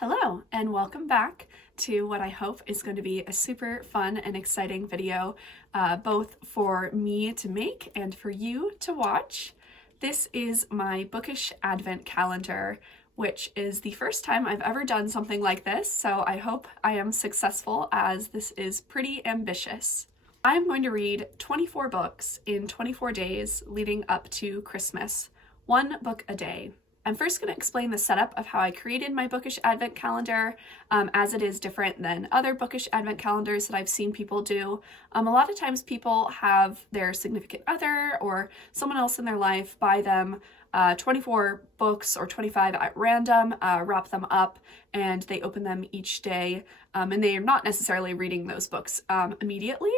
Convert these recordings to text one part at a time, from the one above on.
Hello, and welcome back to what I hope is going to be a super fun and exciting video, both for me to make and for you to watch. This is my bookish advent calendar, which is the first time I've ever done something like this, so I hope I am successful as this is pretty ambitious. I'm going to read 24 books in 24 days leading up to Christmas, one book a day. I'm first going to explain the setup of how I created my bookish advent calendar, as it is different than other bookish advent calendars that I've seen people do. A lot of times people have their significant other or someone else in their life buy them 24 books or 25 at random, wrap them up, and they open them each day, and they are not necessarily reading those books immediately.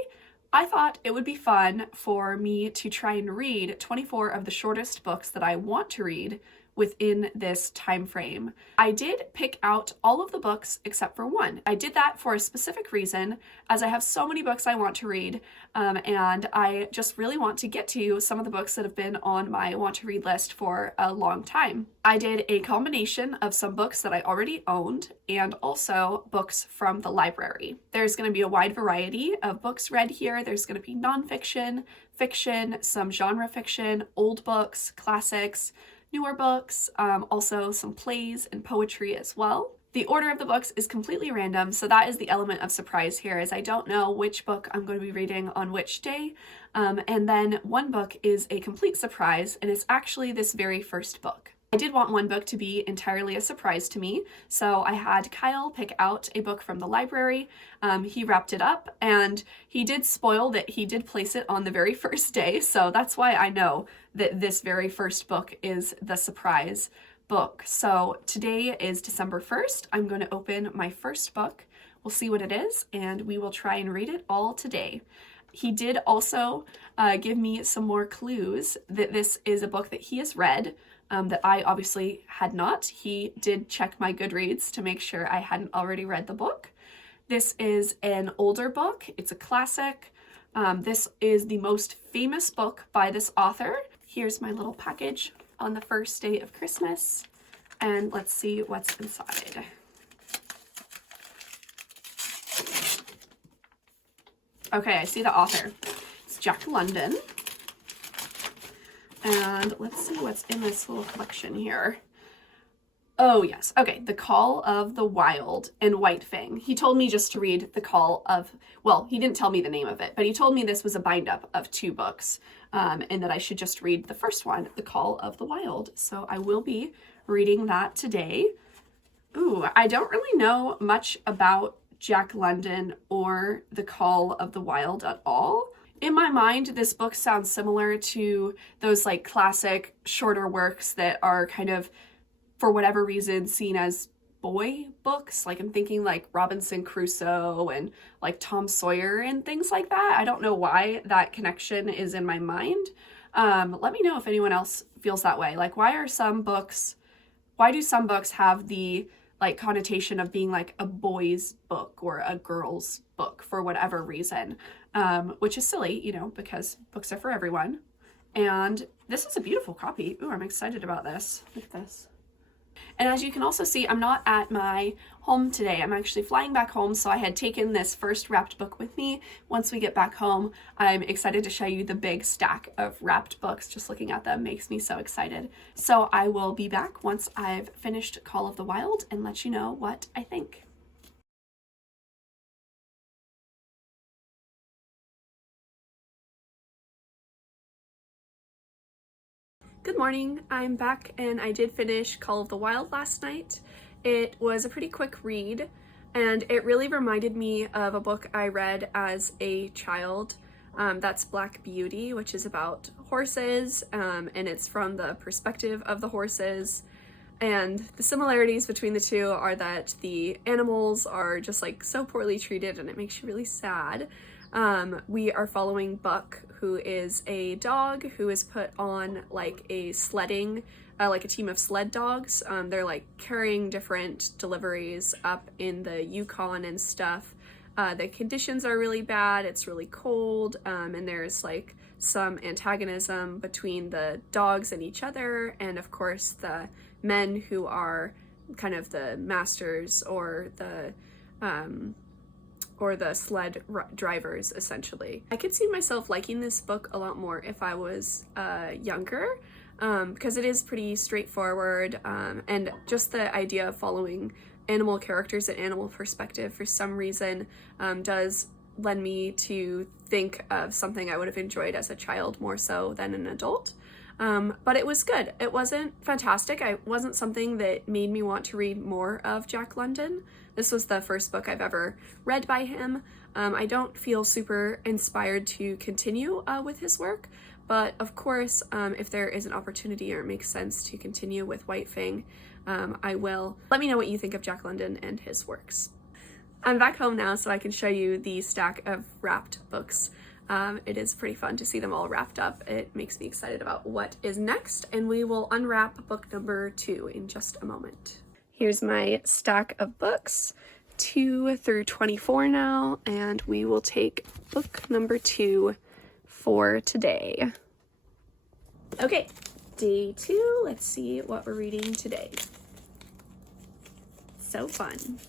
I thought it would be fun for me to try and read 24 of the shortest books that I want to read within this time frame. I did pick out all of the books except for one. I did that for a specific reason, as I have so many books I want to read, and I just really want to get to some of the books that have been on my want to read list for a long time. I did a combination of some books that I already owned and also books from the library. There's going to be a wide variety of books read here. There's going to be nonfiction, fiction, some genre fiction, old books, classics, newer books, also some plays and poetry as well. The order of the books is completely random, so that is the element of surprise here, as I don't know which book I'm going to be reading on which day. And then one book is a complete surprise, and it's actually this very first book. I did want one book to be entirely a surprise to me, so I had Kyle pick out a book from the library. He wrapped it up, and he did spoil that he did place it on the very first day, so that's why I know that this very first book is the surprise book. So today is December 1st. I'm going to open my first book. We'll see what it is, and we will try and read it all today. He did also give me some more clues that this is a book that he has read, that I obviously had not. He did check my Goodreads to make sure I hadn't already read the book. This is an older book. It's a classic. This is the most famous book by this author. Here's my little package on the first day of Christmas, and let's see what's inside. Okay, I see the author. It's Jack London. And let's see what's in this little collection here. Oh yes, okay, The Call of the Wild and White Fang. He told me just to read The Call of, well, he didn't tell me the name of it, but he told me this was a bind-up of two books, and that I should just read the first one, The Call of the Wild. So I will be reading that today. Ooh, I don't really know much about Jack London or The Call of the Wild at all. In my mind, this book sounds similar to those like classic shorter works that are kind of, for whatever reason, seen as boy books. Like I'm thinking like Robinson Crusoe and like Tom Sawyer and things like that. I don't know why that connection is in my mind. Let me know if anyone else feels that way. Like why do some books have the like connotation of being like a boy's book or a girl's book for whatever reason, which is silly, you know, because books are for everyone. And this is a beautiful copy. Ooh, I'm excited about this. Look at this. And as you can also see, I'm not at my home today. I'm actually flying back home, so I had taken this first wrapped book with me. Once we get back home, I'm excited to show you the big stack of wrapped books. Just looking at them makes me so excited. So I will be back once I've finished Call of the Wild and let you know what I think. Good morning, I'm back and I did finish Call of the Wild last night. It was a pretty quick read and it really reminded me of a book I read as a child. That's Black Beauty, which is about horses, and it's from the perspective of the horses. And the similarities between the two are that the animals are just like so poorly treated and it makes you really sad. We are following Buck, who is a dog who is put on like a sledding, like a team of sled dogs. They're like carrying different deliveries up in the Yukon and stuff. The conditions are really bad, it's really cold, and there's like some antagonism between the dogs and each other, and of course the men who are kind of the masters or the sled drivers, essentially. I could see myself liking this book a lot more if I was younger, because it is pretty straightforward, and just the idea of following animal characters and animal perspective for some reason does lend me to think of something I would have enjoyed as a child more so than an adult. But it was good. It wasn't fantastic. It wasn't something that made me want to read more of Jack London. This was the first book I've ever read by him. I don't feel super inspired to continue with his work, but of course, if there is an opportunity or it makes sense to continue with White Fang, I will. Let me know what you think of Jack London and his works. I'm back home now so I can show you the stack of wrapped books. It is pretty fun to see them all wrapped up. It makes me excited about what is next, and we will unwrap book number 2 in just a moment. Here's my stack of books, 2 through 24 now, and we will take book number 2 for today. Okay, day 2, let's see what we're reading today. So fun.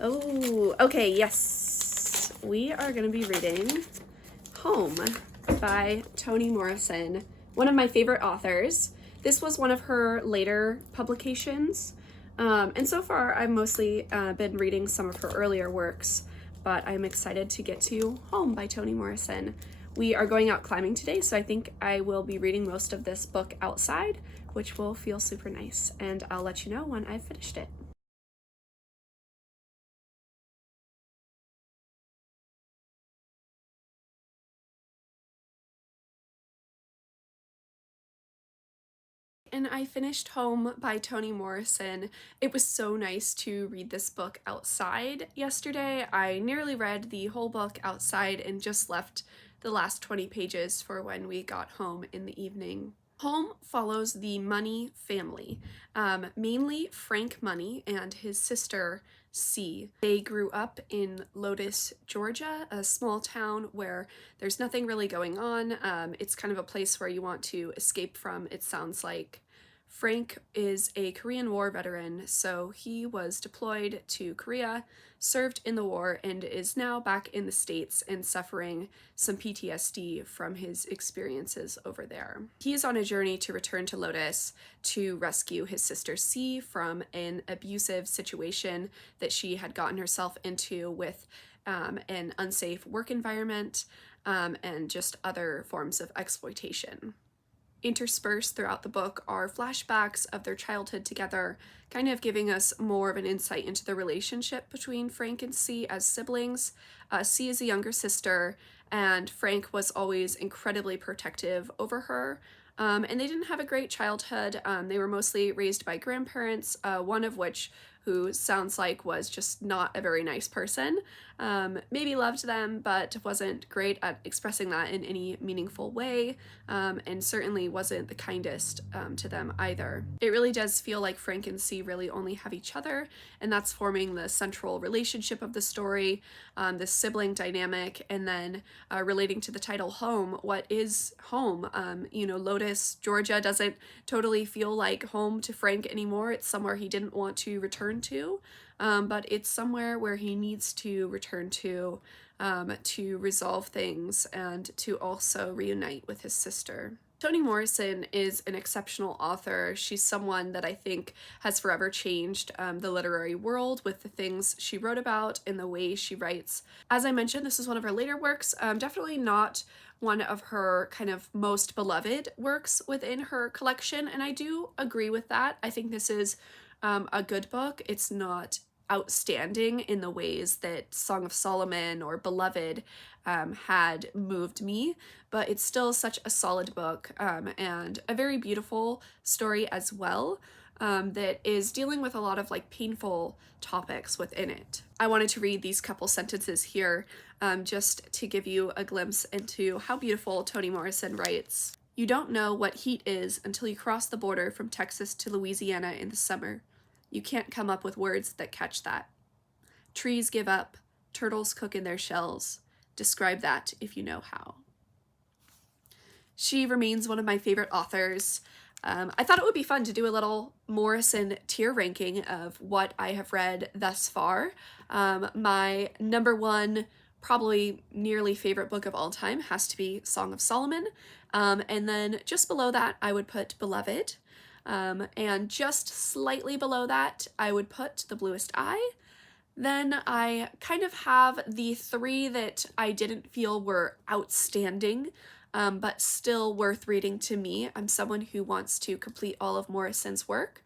Oh, okay, yes. We are going to be reading Home by Toni Morrison, one of my favorite authors. This was one of her later publications, and so far I've mostly been reading some of her earlier works, but I'm excited to get to Home by Toni Morrison. We are going out climbing today, so I think I will be reading most of this book outside, which will feel super nice, and I'll let you know when I've finished it. And I finished Home by Toni Morrison. It was so nice to read this book outside yesterday. I nearly read the whole book outside and just left the last 20 pages for when we got home in the evening. Home follows the Money family, mainly Frank Money and his sister C. They grew up in Lotus, Georgia, a small town where there's nothing really going on. It's kind of a place where you want to escape from, it sounds like. Frank is a Korean War veteran, so he was deployed to Korea, served in the war, and is now back in the States and suffering some PTSD from his experiences over there. He is on a journey to return to Lotus to rescue his sister C from an abusive situation that she had gotten herself into with an unsafe work environment and just other forms of exploitation. Interspersed throughout the book are flashbacks of their childhood together, kind of giving us more of an insight into the relationship between Frank and C as siblings. C is a younger sister, and Frank was always incredibly protective over her. And they didn't have a great childhood. They were mostly raised by grandparents, one of which who sounds like was just not a very nice person. Maybe loved them, but wasn't great at expressing that in any meaningful way, and certainly wasn't the kindest to them either. It really does feel like Frank and C really only have each other, and that's forming the central relationship of the story, this sibling dynamic, and then relating to the title Home. What is home? Lotus, Georgia doesn't totally feel like home to Frank anymore. It's somewhere he didn't want to return to, but it's somewhere where he needs to return to resolve things and to also reunite with his sister. Toni Morrison is an exceptional author. She's someone that I think has forever changed the literary world with the things she wrote about and the way she writes. As I mentioned, this is one of her later works, definitely not one of her kind of most beloved works within her collection, and I do agree with that. I think this is a good book. It's not outstanding in the ways that Song of Solomon or Beloved had moved me, but it's still such a solid book and a very beautiful story as well, that is dealing with a lot of painful topics within it. I wanted to read these couple sentences here just to give you a glimpse into how beautiful Toni Morrison writes. You don't know what heat is until you cross the border from Texas to Louisiana in the summer. You can't come up with words that catch that. Trees give up, turtles cook in their shells. Describe that if you know how. She remains one of my favorite authors. I thought it would be fun to do a little Morrison tier ranking of what I have read thus far. My number one, probably nearly favorite book of all time has to be Song of Solomon. And then just below that, I would put Beloved. And just slightly below that, I would put The Bluest Eye. Then I kind of have the three that I didn't feel were outstanding, but still worth reading to me. I'm someone who wants to complete all of Morrison's work.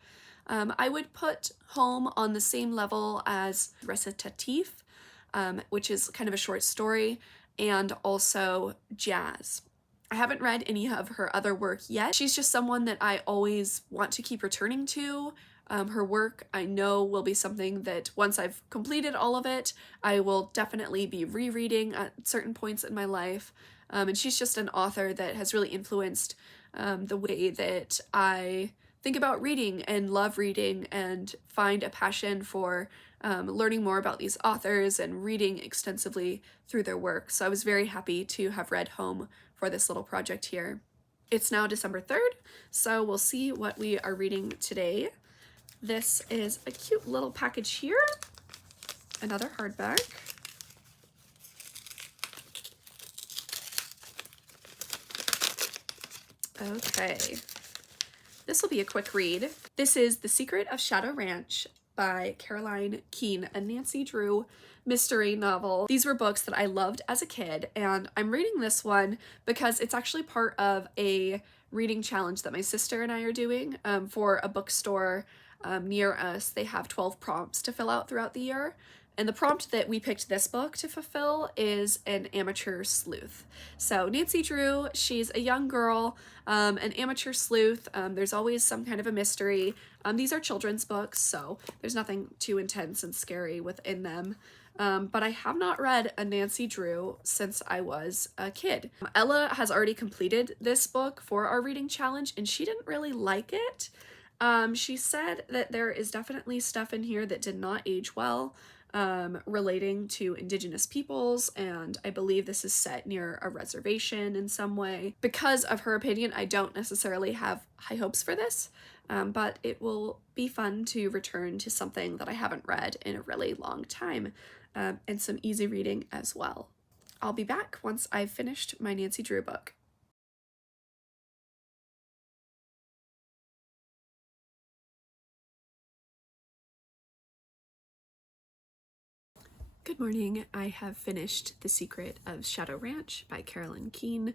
I would put Home on the same level as Recitatif, which is kind of a short story, and also Jazz. I haven't read any of her other work yet. She's just someone that I always want to keep returning to. Her work, I know, will be something that once I've completed all of it, I will definitely be rereading at certain points in my life. And she's just an author that has really influenced the way that I think about reading and love reading and find a passion for learning more about these authors and reading extensively through their work. So I was very happy to have read Home for this little project here. It's now December 3rd, so we'll see what we are reading today. This is a cute little package here, another hardback. Okay, this will be a quick read. This is The Secret of Shadow Ranch by Keene, a Nancy Drew mystery novel. These were books that I loved as a kid, and I'm reading this one because it's actually part of a reading challenge that my sister and I are doing for a bookstore near us. They have 12 prompts to fill out throughout the year. And the prompt that we picked this book to fulfill is an amateur sleuth. So Nancy Drew, she's a young girl, an amateur sleuth. There's always some kind of a mystery. These are children's books, so there's nothing too intense and scary within them. But I have not read a Nancy Drew since I was a kid. Ella has already completed this book for our reading challenge, and she didn't really like it. She said that there is definitely stuff in here that did not age well, relating to indigenous peoples, and I believe this is set near a reservation in some way. Because of her opinion, I don't necessarily have high hopes for this, but it will be fun to return to something that I haven't read in a really long time, and some easy reading as well. I'll be back once I've finished my Nancy Drew book. Good morning. I have finished The Secret of Shadow Ranch by Keene,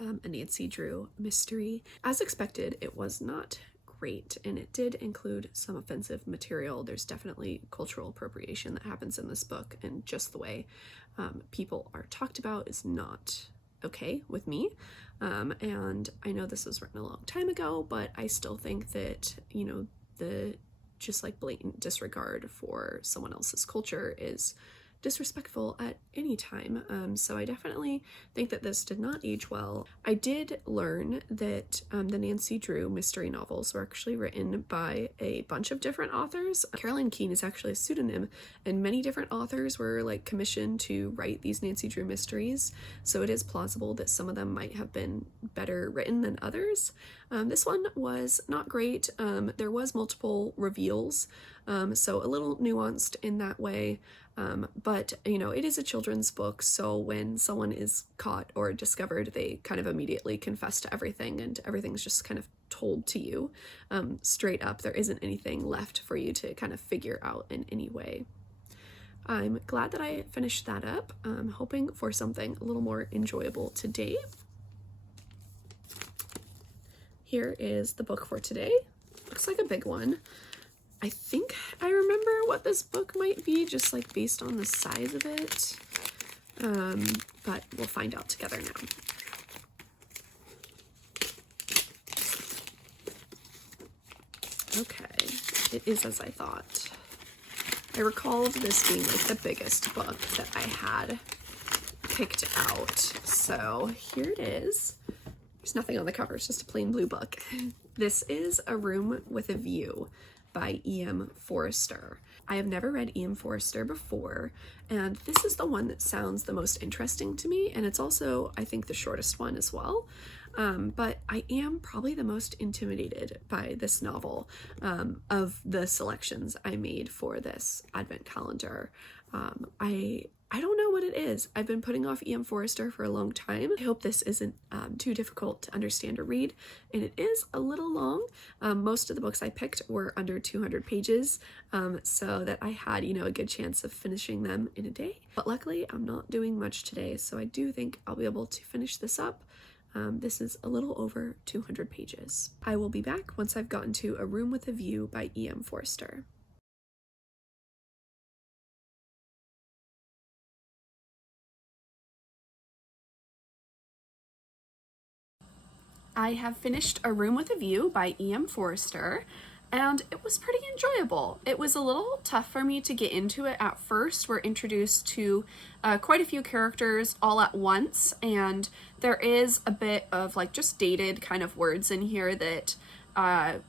a Nancy Drew mystery. As expected, it was not great, and it did include some offensive material. There's definitely cultural appropriation that happens in this book, and just the way people are talked about is not okay with me. And I know this was written a long time ago, but I still think that, you know, the just like blatant disregard for someone else's culture is disrespectful at any time. So I definitely think that this did not age well. I did learn that the Nancy Drew mystery novels were actually written by a bunch of different authors. Keene is actually a pseudonym, and many different authors were like commissioned to write these Nancy Drew mysteries, so it is plausible that some of them might have been better written than others. This one was not great. There was multiple reveals, so a little nuanced in that way. But, you know, it is a children's book, so when someone is caught or discovered, they kind of immediately confess to everything, and everything's just kind of told to you straight up. There isn't anything left for you to kind of figure out in any way. I'm glad that I finished that up. I'm hoping for something a little more enjoyable today. Here is the book for today. Looks like a big one. I think I remember what this book might be, just like based on the size of it, but we'll find out together now. Okay, it is as I thought. I recalled this being like the biggest book that I had picked out, so here it is. There's nothing on the cover, it's just a plain blue book. This is A Room with a View by Forster. I have never read Forster before, and this is the one that sounds the most interesting to me, and it's also, I think, the shortest one as well. but I am probably the most intimidated by this novel of the selections I made for this advent calendar. I don't know what it is. I've been putting off E.M. Forster for a long time. I hope this isn't too difficult to understand or read, and it is a little long. Most of the books I picked were under 200 pages, so that I had, a good chance of finishing them in a day. But luckily, I'm not doing much today, so I do think I'll be able to finish this up. This is a little over 200 pages. I will be back once I've gotten to A Room with a View by E.M. Forster. I have finished A Room with a View by E.M. Forster, and it was pretty enjoyable. It was a little tough for me to get into it at first. We're introduced to quite a few characters all at once, and there is a bit of just dated kind of words in here that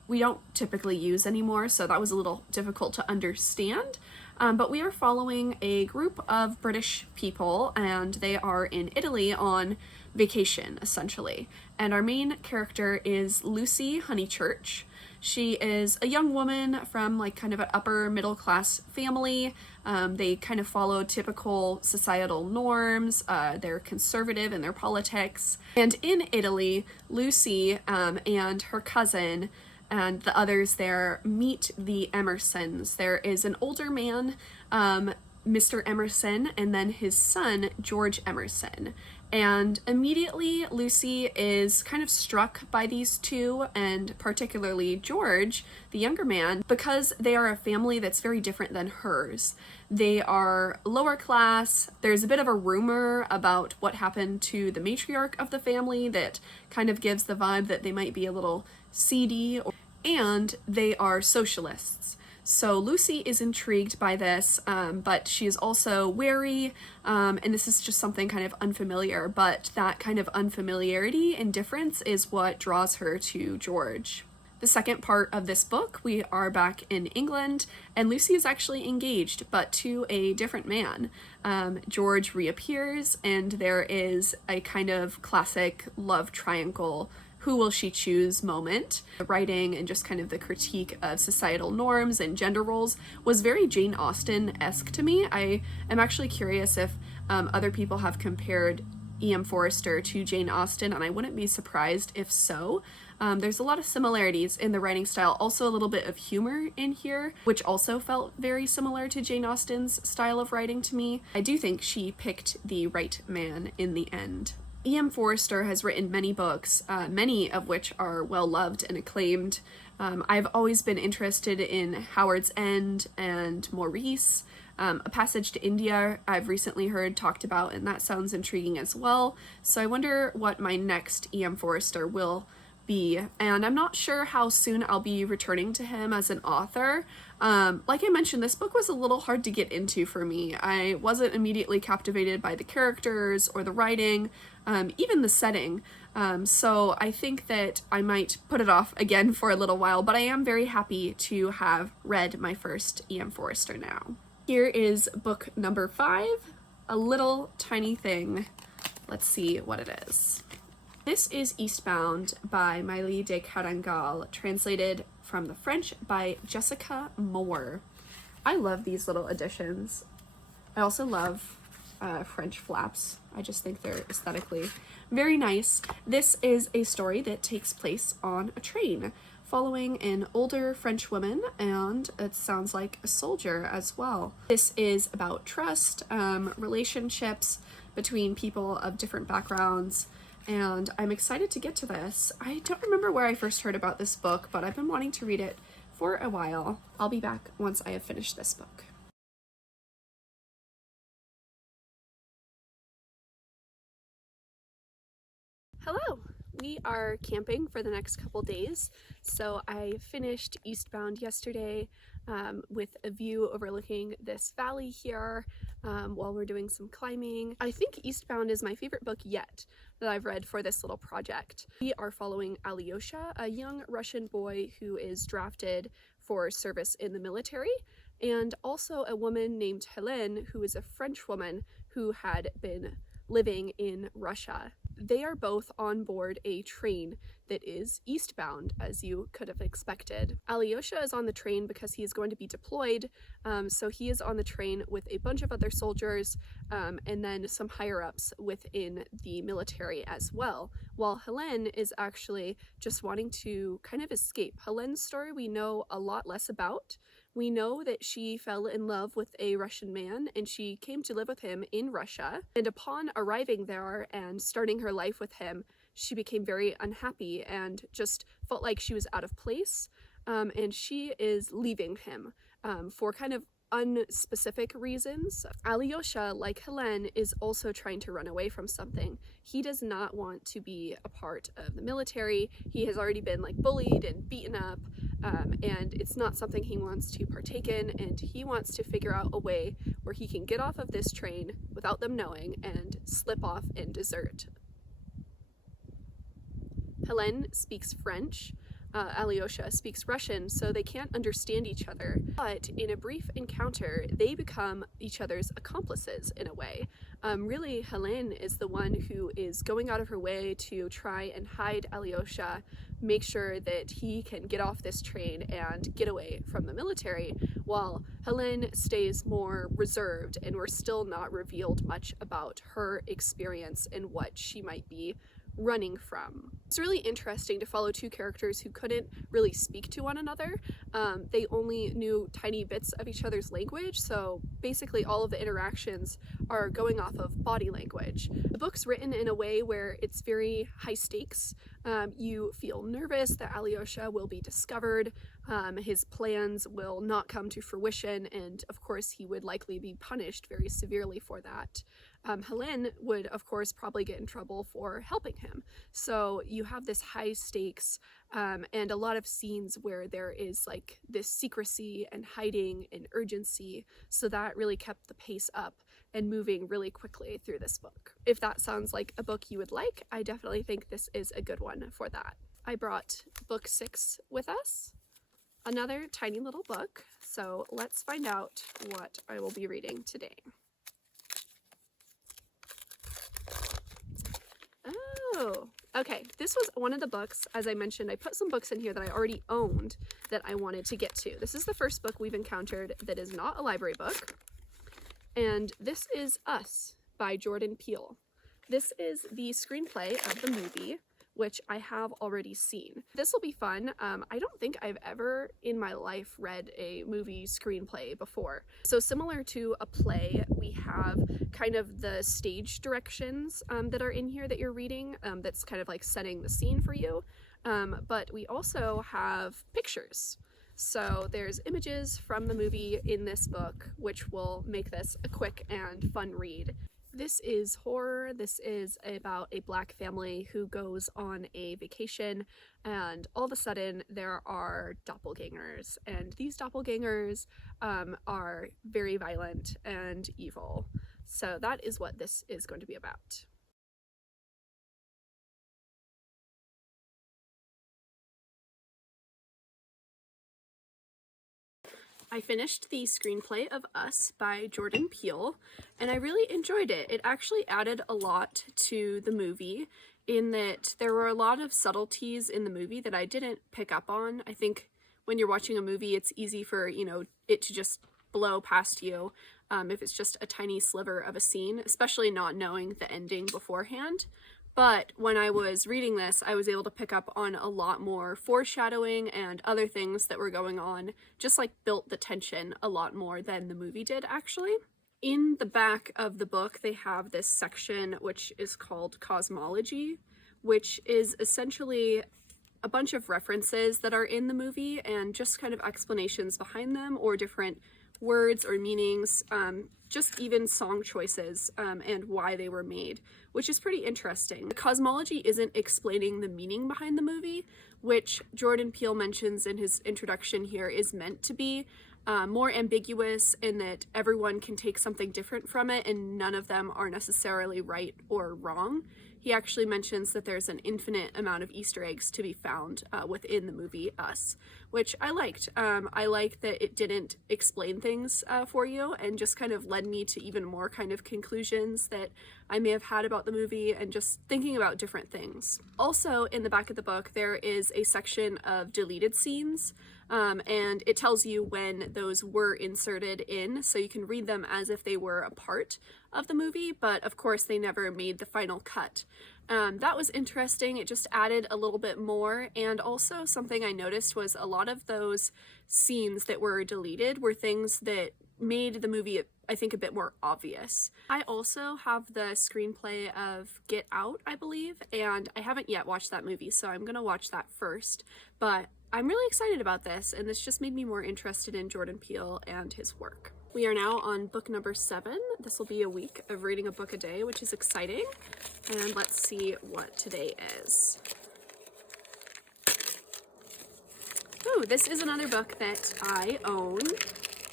we don't typically use anymore, so that was a little difficult to understand. But we are following a group of British people, and they are in Italy on vacation, essentially. And our main character is Lucy Honeychurch. She is a young woman from kind of an upper middle class family. They kind of follow typical societal norms. They're conservative in their politics. And in Italy, Lucy and her cousin and the others there meet the Emersons. There is an older man, Mr. Emerson, and then his son, George Emerson. And immediately Lucy is kind of struck by these two, and particularly George, the younger man, because they are a family that's very different than hers. They are lower class. There's a bit of a rumor about what happened to the matriarch of the family that kind of gives the vibe that they might be a little seedy, and they are socialists. So Lucy is intrigued by this, but she is also wary, and this is just something kind of unfamiliar, but that kind of unfamiliarity and difference is what draws her to George. The second part of this book, we are back in England, and Lucy is actually engaged, but to a different man. George reappears, and there is a kind of classic love triangle who will she choose moment. The writing and just kind of the critique of societal norms and gender roles was very Jane Austen-esque to me. I am actually curious if other people have compared E.M. Forster to Jane Austen, and I wouldn't be surprised if so. There's a lot of similarities in the writing style, also a little bit of humor in here, which also felt very similar to Jane Austen's style of writing to me. I do think she picked the right man in the end. E.M. Forster has written many books, many of which are well loved and acclaimed. I've always been interested in Howard's End and Maurice. A Passage to India I've recently heard talked about, and that sounds intriguing as well. So I wonder what my next E.M. Forster will be, and I'm not sure how soon I'll be returning to him as an author. Like I mentioned, this book was a little hard to get into for me. I wasn't immediately captivated by the characters or the writing, even the setting. So I think that I might put it off again for a little while, but I am very happy to have read my first E.M. Forster now. Here is book number 5, A Little Tiny Thing. Let's see what it is. This is Eastbound by maylis de Kerangal, translated from the French by Jessica Moore. I love these little editions. I also love French flaps. I just think they're aesthetically very nice. This is a story that takes place on a train, following an older French woman, and it sounds like a soldier as well. This is about trust, relationships between people of different backgrounds, and I'm excited to get to this. I don't remember where I first heard about this book, but I've been wanting to read it for a while. I'll be back once I have finished this book. Hello! We are camping for the next couple days, so I finished Eastbound yesterday with a view overlooking this valley here while we're doing some climbing. I think Eastbound is my favorite book yet that I've read for this little project. We are following Alyosha, a young Russian boy who is drafted for service in the military, and also a woman named Helene, who is a French woman who had been living in Russia. They are both on board a train that is eastbound, as you could have expected. Alyosha is on the train because he is going to be deployed, so he is on the train with a bunch of other soldiers and then some higher-ups within the military as well, while Helene is actually just wanting to kind of escape. Helene's story we know a lot less about. We know that she fell in love with a Russian man and she came to live with him in Russia. And upon arriving there and starting her life with him, she became very unhappy and just felt like she was out of place. And she is leaving him for kind of unspecific reasons. Alyosha, like Helene, is also trying to run away from something. He does not want to be a part of the military. He has already been like bullied and beaten up, and it's not something he wants to partake in, and he wants to figure out a way where he can get off of this train without them knowing and slip off and desert. Helene speaks French. Alyosha speaks Russian, so they can't understand each other. But in a brief encounter, they become each other's accomplices in a way. Really, Helene is the one who is going out of her way to try and hide Alyosha, make sure that he can get off this train and get away from the military, while Helene stays more reserved, and we're still not revealed much about her experience and what she might be running from. It's really interesting to follow two characters who couldn't really speak to one another. They only knew tiny bits of each other's language, so basically all of the interactions are going off of body language. The book's written in a way where it's very high stakes. You feel nervous that Alyosha will be discovered, his plans will not come to fruition, and of course he would likely be punished very severely for that. Helene would, of course, probably get in trouble for helping him. So you have this high stakes and a lot of scenes where there is like this secrecy and hiding and urgency. So that really kept the pace up and moving really quickly through this book. If that sounds like a book you would like, I definitely think this is a good one for that. I brought book 6 with us, another tiny little book. So let's find out what I will be reading today. Oh, okay. This was one of the books, as I mentioned, I put some books in here that I already owned that I wanted to get to. This is the first book we've encountered that is not a library book. And this is Us by Jordan Peele. This is the screenplay of the movie, which I have already seen. This will be fun. I don't think I've ever in my life read a movie screenplay before. So similar to a play, we have kind of the stage directions that are in here that you're reading, that's kind of like setting the scene for you. But we also have pictures. So there's images from the movie in this book, which will make this a quick and fun read. This is horror. This is about a Black family who goes on a vacation, and all of a sudden there are doppelgangers, and these doppelgangers are very violent and evil. So that is what this is going to be about. I finished the screenplay of Us by Jordan Peele, and I really enjoyed it. It actually added a lot to the movie in that there were a lot of subtleties in the movie that I didn't pick up on. I think when you're watching a movie, it's easy for, it to just blow past you if it's just a tiny sliver of a scene, especially not knowing the ending beforehand. But when I was reading this, I was able to pick up on a lot more foreshadowing and other things that were going on, just like built the tension a lot more than the movie did, actually. In the back of the book, they have this section which is called Cosmology, which is essentially a bunch of references that are in the movie and just kind of explanations behind them or different words or meanings, just even song choices and why they were made, which is pretty interesting. The cosmology isn't explaining the meaning behind the movie, which Jordan Peele mentions in his introduction here is meant to be more ambiguous in that everyone can take something different from it and none of them are necessarily right or wrong. he actually mentions that there's an infinite amount of Easter eggs to be found within the movie Us, which I liked. I like that it didn't explain things for you and just kind of led me to even more kind of conclusions that I may have had about the movie and just thinking about different things. Also, in the back of the book, there is a section of deleted scenes, and it tells you when those were inserted in, so you can read them as if they were a part of the movie, but of course they never made the final cut. That was interesting. It just added a little bit more, and also something I noticed was a lot of those scenes that were deleted were things that made the movie, I think, a bit more obvious. I also have the screenplay of Get Out, I believe, and I haven't yet watched that movie, so I'm gonna watch that first, but I'm really excited about this, and this just made me more interested in Jordan Peele and his work. We are now on book number 7. This will be a week of reading a book a day, which is exciting, and let's see what today is. Ooh, this is another book that I own.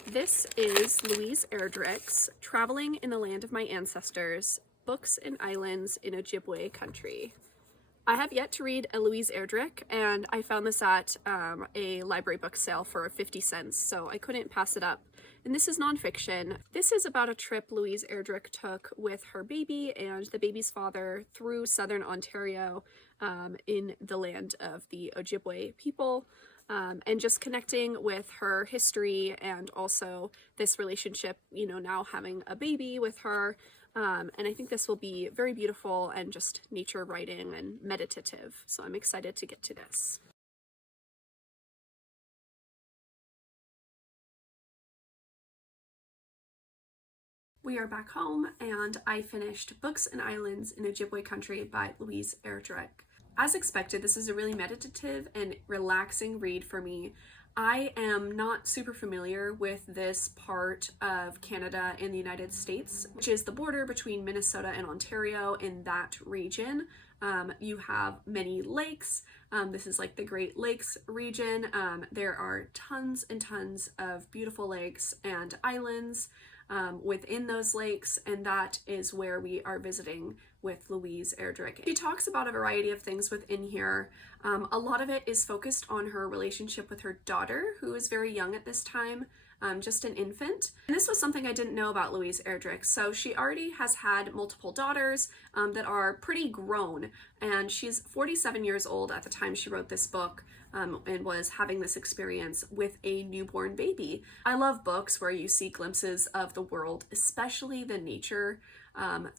This is Louise Erdrich's Traveling in the Land of My Ancestors, Books and Islands in Ojibwe Country. I have yet to read a Louise Erdrich, and I found this at a library book sale for 50 cents, so I couldn't pass it up. And this is nonfiction. This is about a trip Louise Erdrich took with her baby and the baby's father through southern Ontario in the land of the Ojibwe people. And just connecting with her history and also this relationship, you know, now having a baby with her. And I think this will be very beautiful and just nature writing and meditative. So I'm excited to get to this. We are back home, and I finished Books and Islands in Ojibwe Country by Louise Erdrich. As expected, this is a really meditative and relaxing read for me. I am not super familiar with this part of Canada and the United States, which is the border between Minnesota and Ontario. In that region, you have many lakes. This is like the Great Lakes region. There are tons and tons of beautiful lakes and islands within those lakes, and that is where we are visiting with Louise Erdrich. She talks about a variety of things within here. A lot of it is focused on her relationship with her daughter, who is very young at this time, just an infant. And this was something I didn't know about Louise Erdrich. So she already has had multiple daughters that are pretty grown, and she's 47 years old at the time she wrote this book. And was having this experience with a newborn baby. I love books where you see glimpses of the world, especially the nature,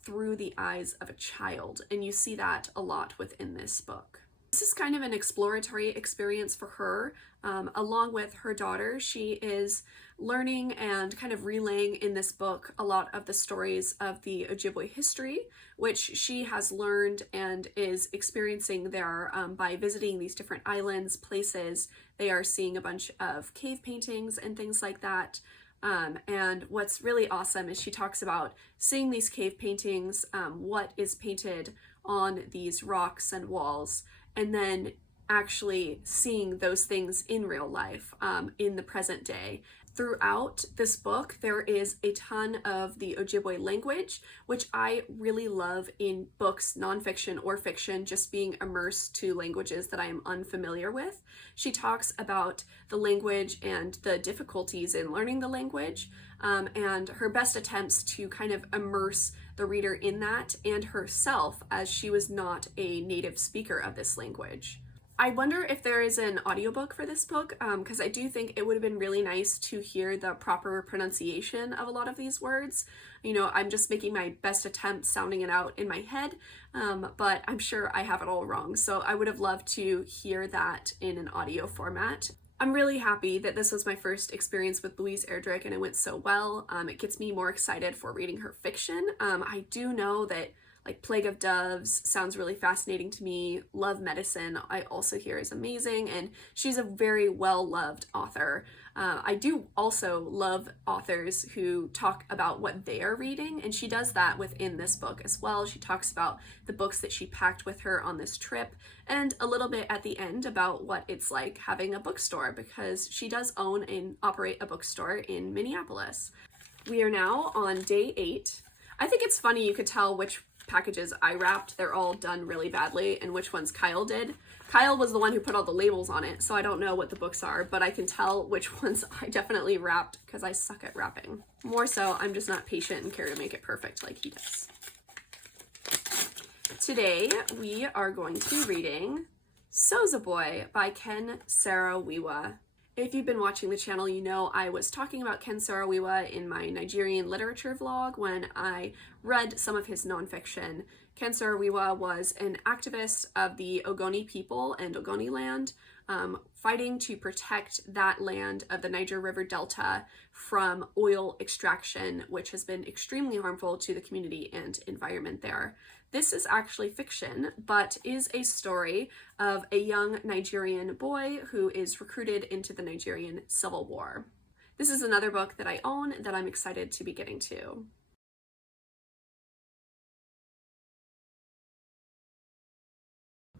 through the eyes of a child, and you see that a lot within this book. This is kind of an exploratory experience for her. Along with her daughter, she is learning and kind of relaying in this book a lot of the stories of the Ojibwe history, which she has learned and is experiencing there by visiting these different islands, places. They are seeing a bunch of cave paintings and things like that. And what's really awesome is she talks about seeing these cave paintings, what is painted on these rocks and walls, and then actually seeing those things in real life, in the present day. Throughout this book, there is a ton of the Ojibwe language, which I really love in books, nonfiction or fiction, just being immersed to languages that I am unfamiliar with. She talks about the language and the difficulties in learning the language, and her best attempts to kind of immerse the reader in that, and herself, as she was not a native speaker of this language. I wonder if there is an audiobook for this book, because I do think it would have been really nice to hear the proper pronunciation of a lot of these words. You know, I'm just making my best attempt sounding it out in my head, but I'm sure I have it all wrong. So I would have loved to hear that in an audio format. I'm really happy that this was my first experience with Louise Erdrich and it went so well. It gets me more excited for reading her fiction. I do know that like Plague of Doves sounds really fascinating to me. Love Medicine I also hear is amazing, and she's a very well-loved author. I do also love authors who talk about what they are reading, and she does that within this book as well. She talks about the books that she packed with her on this trip, and a little bit at the end about what it's like having a bookstore, because she does own and operate a bookstore in Minneapolis. We are now on day 8. I think it's funny you could tell which packages I wrapped, they're all done really badly, and which ones Kyle did. Kyle was the one who put all the labels on it, so I don't know what the books are, but I can tell which ones I definitely wrapped because I suck at wrapping. More so, I'm just not patient and care to make it perfect like he does. Today, we are going to be reading Sozaboy by Ken Saro-wiwa. If you've been watching the channel, you know I was talking about Ken Saro-wiwa in my Nigerian literature vlog when I read some of his nonfiction. Ken Saro-wiwa was an activist of the Ogoni people and Ogoni land, fighting to protect that land of the Niger River Delta from oil extraction, which has been extremely harmful to the community and environment there. This is actually fiction, but is a story of a young Nigerian boy who is recruited into the Nigerian Civil War. This is another book that I own that I'm excited to be getting to.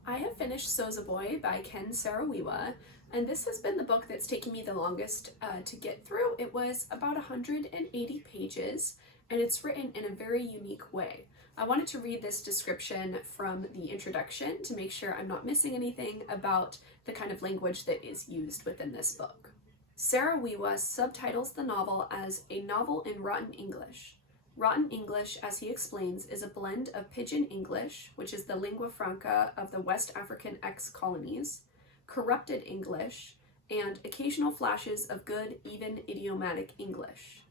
I have finished Sozaboy by Ken Saro-wiwa, and this has been the book that's taken me the longest to get through. It was about 180 pages, and it's written in a very unique way. I wanted to read this description from the introduction to make sure I'm not missing anything about the kind of language that is used within this book. Saro-wiwa subtitles the novel as a novel in Rotten English. Rotten English, as he explains, is a blend of Pidgin English, which is the lingua franca of the West African ex-colonies, corrupted English, and occasional flashes of good, even idiomatic English.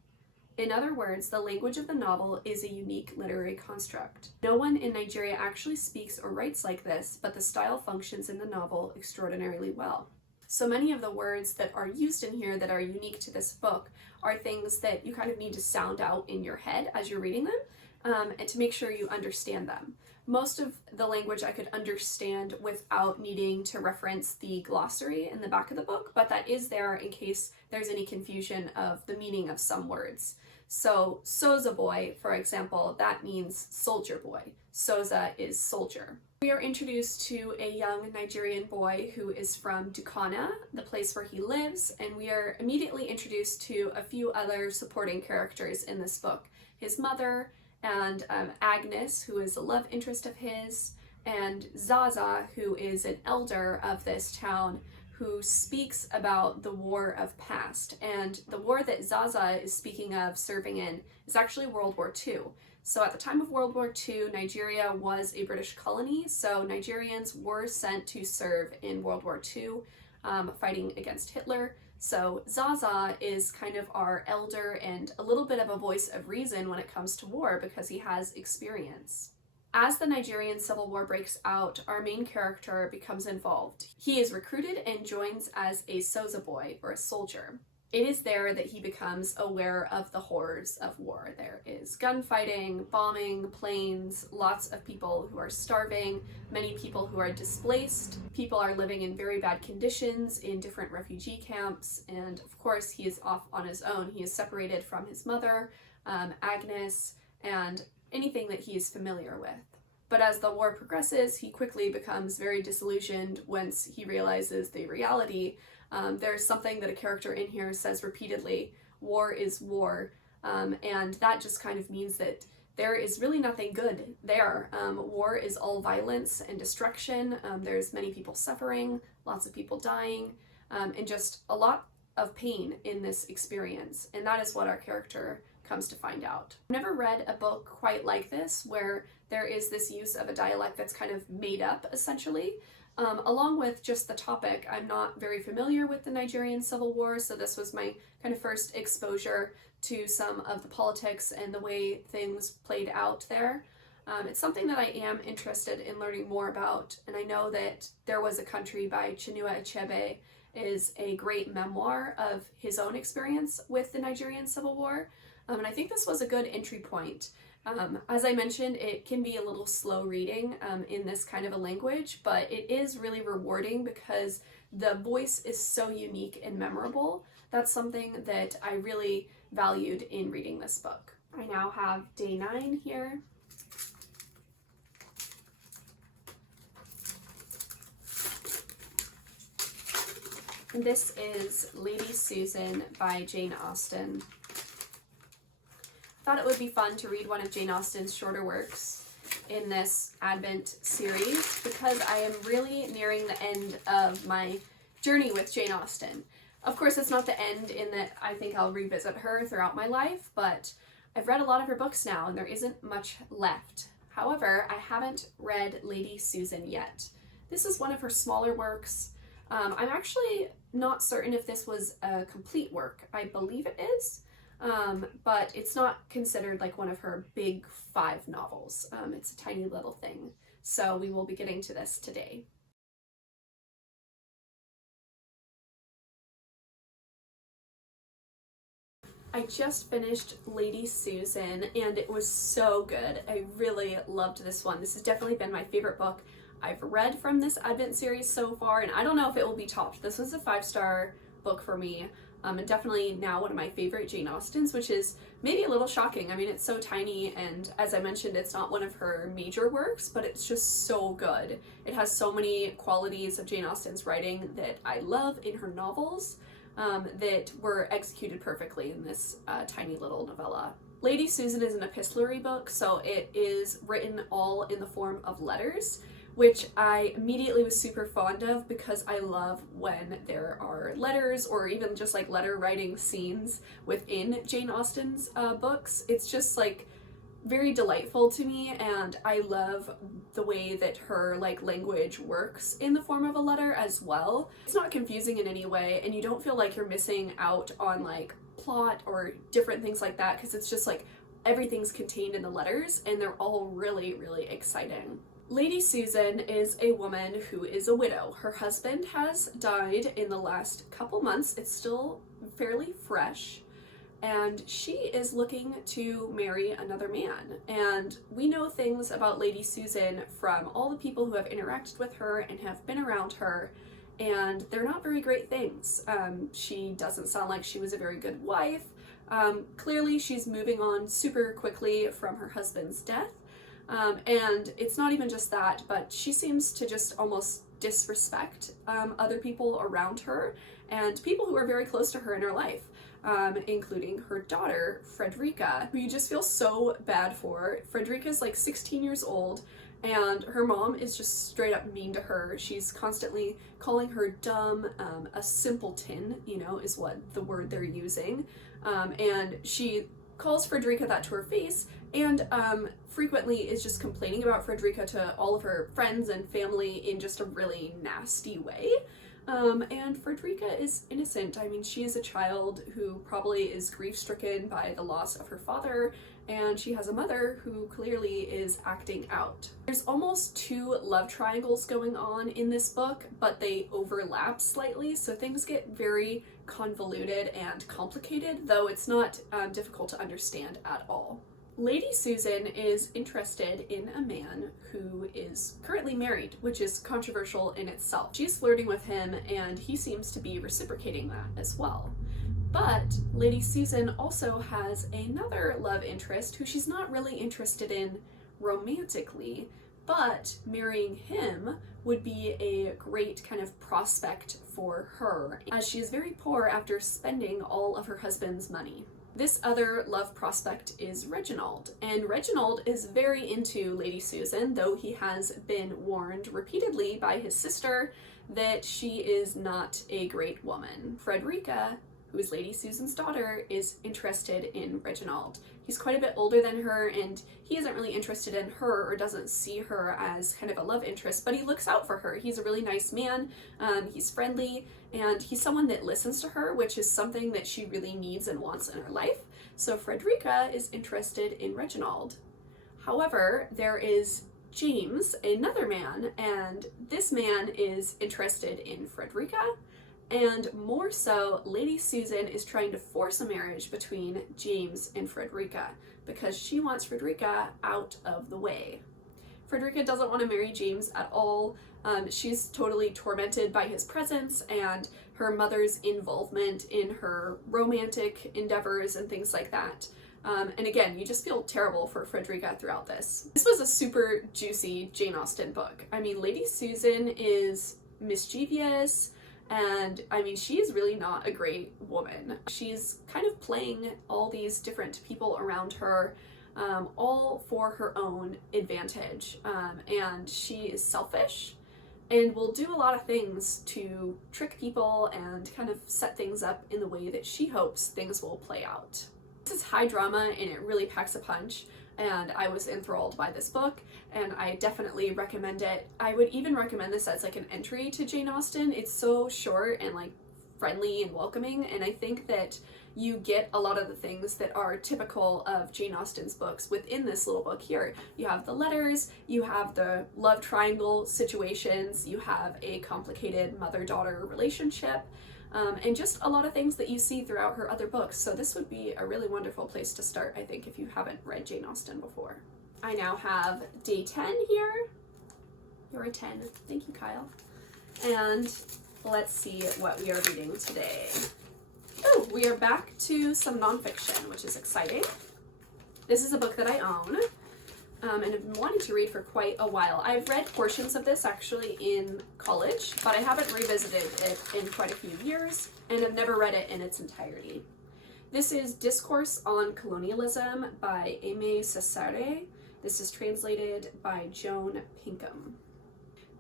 In other words, the language of the novel is a unique literary construct. No one in Nigeria actually speaks or writes like this, but the style functions in the novel extraordinarily well. So many of the words that are used in here that are unique to this book are things that you kind of need to sound out in your head as you're reading them, and to make sure you understand them. Most of the language I could understand without needing to reference the glossary in the back of the book, but that is there in case there's any confusion of the meaning of some words. So sozaboy, for example, that means soldier boy. Soza is soldier. We are introduced to a young Nigerian boy who is from Dukana, the place where he lives, and we are immediately introduced to a few other supporting characters in this book. His mother, and Agnes, who is a love interest of his, and Zaza, who is an elder of this town, who speaks about the war of past. And the war that Zaza is speaking of serving in is actually World War II. So at the time of World War II, Nigeria was a British colony, so Nigerians were sent to serve in World War II, fighting against Hitler. So Zaza is kind of our elder and a little bit of a voice of reason when it comes to war because he has experience. As the Nigerian Civil War breaks out, our main character becomes involved. He is recruited and joins as a sozaboy, or a soldier. It is there that he becomes aware of the horrors of war. There is gunfighting, bombing, planes, lots of people who are starving, many people who are displaced. People are living in very bad conditions in different refugee camps, and of course he is off on his own. He is separated from his mother, Agnes, and anything that he is familiar with. But as the war progresses, he quickly becomes very disillusioned once he realizes the reality. There's something that a character in here says repeatedly: war is war, and that just kind of means that there is really nothing good there. War is all violence and destruction. There's many people suffering, lots of people dying, and just a lot of pain in this experience, and that is what our character comes to find out. I've never read a book quite like this, where there is this use of a dialect that's kind of made up, essentially. Along with just the topic, I'm not very familiar with the Nigerian Civil War, so this was my kind of first exposure to some of the politics and the way things played out there. It's something that I am interested in learning more about, and I know that There Was a Country by Chinua Achebe is a great memoir of his own experience with the Nigerian Civil War, and I think this was a good entry point. As I mentioned, it can be a little slow reading in this kind of a language, but it is really rewarding because the voice is so unique and memorable. That's something that I really valued in reading this book. I now have day 9 here. And this is Lady Susan by Jane Austen. I thought it would be fun to read one of Jane Austen's shorter works. in this Advent series because I am really nearing the end of my journey with Jane Austen. Of course, it's not the end in that I think I'll revisit her throughout my life, but I've read a lot of her books now and there isn't much left. However, I haven't read Lady Susan yet. This is one of her smaller works. I'm actually not certain if this was a complete work. I believe it is, but it's not considered like one of her big 5 novels. It's a tiny little thing. So we will be getting to this today. I just finished Lady Susan and it was so good. I really loved this one. This has definitely been my favorite book I've read from this Advent series so far, and I don't know if it will be topped. This was a 5-star book for me, and definitely now one of my favorite Jane Austens, which is maybe a little shocking. I mean, it's so tiny, and as I mentioned, it's not one of her major works, but it's just so good. It has so many qualities of Jane Austen's writing that I love in her novels that were executed perfectly in this tiny little novella. Lady Susan is an epistolary book, so it is written all in the form of letters, which I immediately was super fond of because I love when there are letters or even just like letter writing scenes within Jane Austen's books. It's just like very delightful to me, and I love the way that her like language works in the form of a letter as well. It's not confusing in any way, and you don't feel like you're missing out on like plot or different things like that because it's just like everything's contained in the letters and they're all really, really exciting. Lady Susan is a woman who is a widow. Her husband has died in the last couple months. It's still fairly fresh, and she is looking to marry another man. And we know things about Lady Susan from all the people who have interacted with her and have been around her, and they're not very great things. She doesn't sound like she was a very good wife. Clearly she's moving on super quickly from her husband's death. And it's not even just that, but she seems to just almost disrespect other people around her and people who are very close to her in her life, including her daughter, Frederica, who you just feel so bad for. Frederica's like 16 years old, and her mom is just straight up mean to her. She's constantly calling her dumb, a simpleton, you know, is what the word they're using, and she calls Frederica that to her face, and frequently is just complaining about Frederica to all of her friends and family in just a really nasty way. And Frederica is innocent. I mean, she is a child who probably is grief-stricken by the loss of her father, and she has a mother who clearly is acting out. There's almost 2 love triangles going on in this book, but they overlap slightly, so things get very convoluted and complicated, though it's not difficult to understand at all. Lady Susan is interested in a man who is currently married, which is controversial in itself. She's flirting with him and he seems to be reciprocating that as well. But Lady Susan also has another love interest who she's not really interested in romantically, but marrying him would be a great kind of prospect for her, as she is very poor after spending all of her husband's money. This other love prospect is Reginald, and Reginald is very into Lady Susan, though he has been warned repeatedly by his sister that she is not a great woman. Frederica, who is Lady Susan's daughter, is interested in Reginald. He's quite a bit older than her, and he isn't really interested in her or doesn't see her as kind of a love interest, but he looks out for her. He's a really nice man, he's friendly, and he's someone that listens to her, which is something that she really needs and wants in her life. So Frederica is interested in Reginald. However, there is James, another man, and this man is interested in Frederica. And more so, Lady Susan is trying to force a marriage between James and Frederica because she wants Frederica out of the way. Frederica doesn't want to marry James at all. She's totally tormented by his presence and her mother's involvement in her romantic endeavors and things like that. And again, you just feel terrible for Frederica throughout this. This was a super juicy Jane Austen book. I mean, Lady Susan is mischievous, and I mean, she's really not a great woman. She's kind of playing all these different people around her all for her own advantage. And she is selfish and will do a lot of things to trick people and kind of set things up in the way that she hopes things will play out. This is high drama and it really packs a punch, and I was enthralled by this book and I definitely recommend it. I would even recommend this as like an entry to Jane Austen. It's so short and like friendly and welcoming, and I think that you get a lot of the things that are typical of Jane Austen's books within this little book here. You have the letters, you have the love triangle situations, you have a complicated mother-daughter relationship, and just a lot of things that you see throughout her other books. So this would be a really wonderful place to start, I think, if you haven't read Jane Austen before. I now have day 10 here. You're a 10. Thank you, Kyle. And let's see what we are reading today. Oh, we are back to some nonfiction, which is exciting. This is a book that I own, and have been wanting to read for quite a while. I've read portions of this actually in college, but I haven't revisited it in quite a few years, and have never read it in its entirety. This is Discourse on Colonialism by Aime Cesaire. This is translated by Joan Pinkham.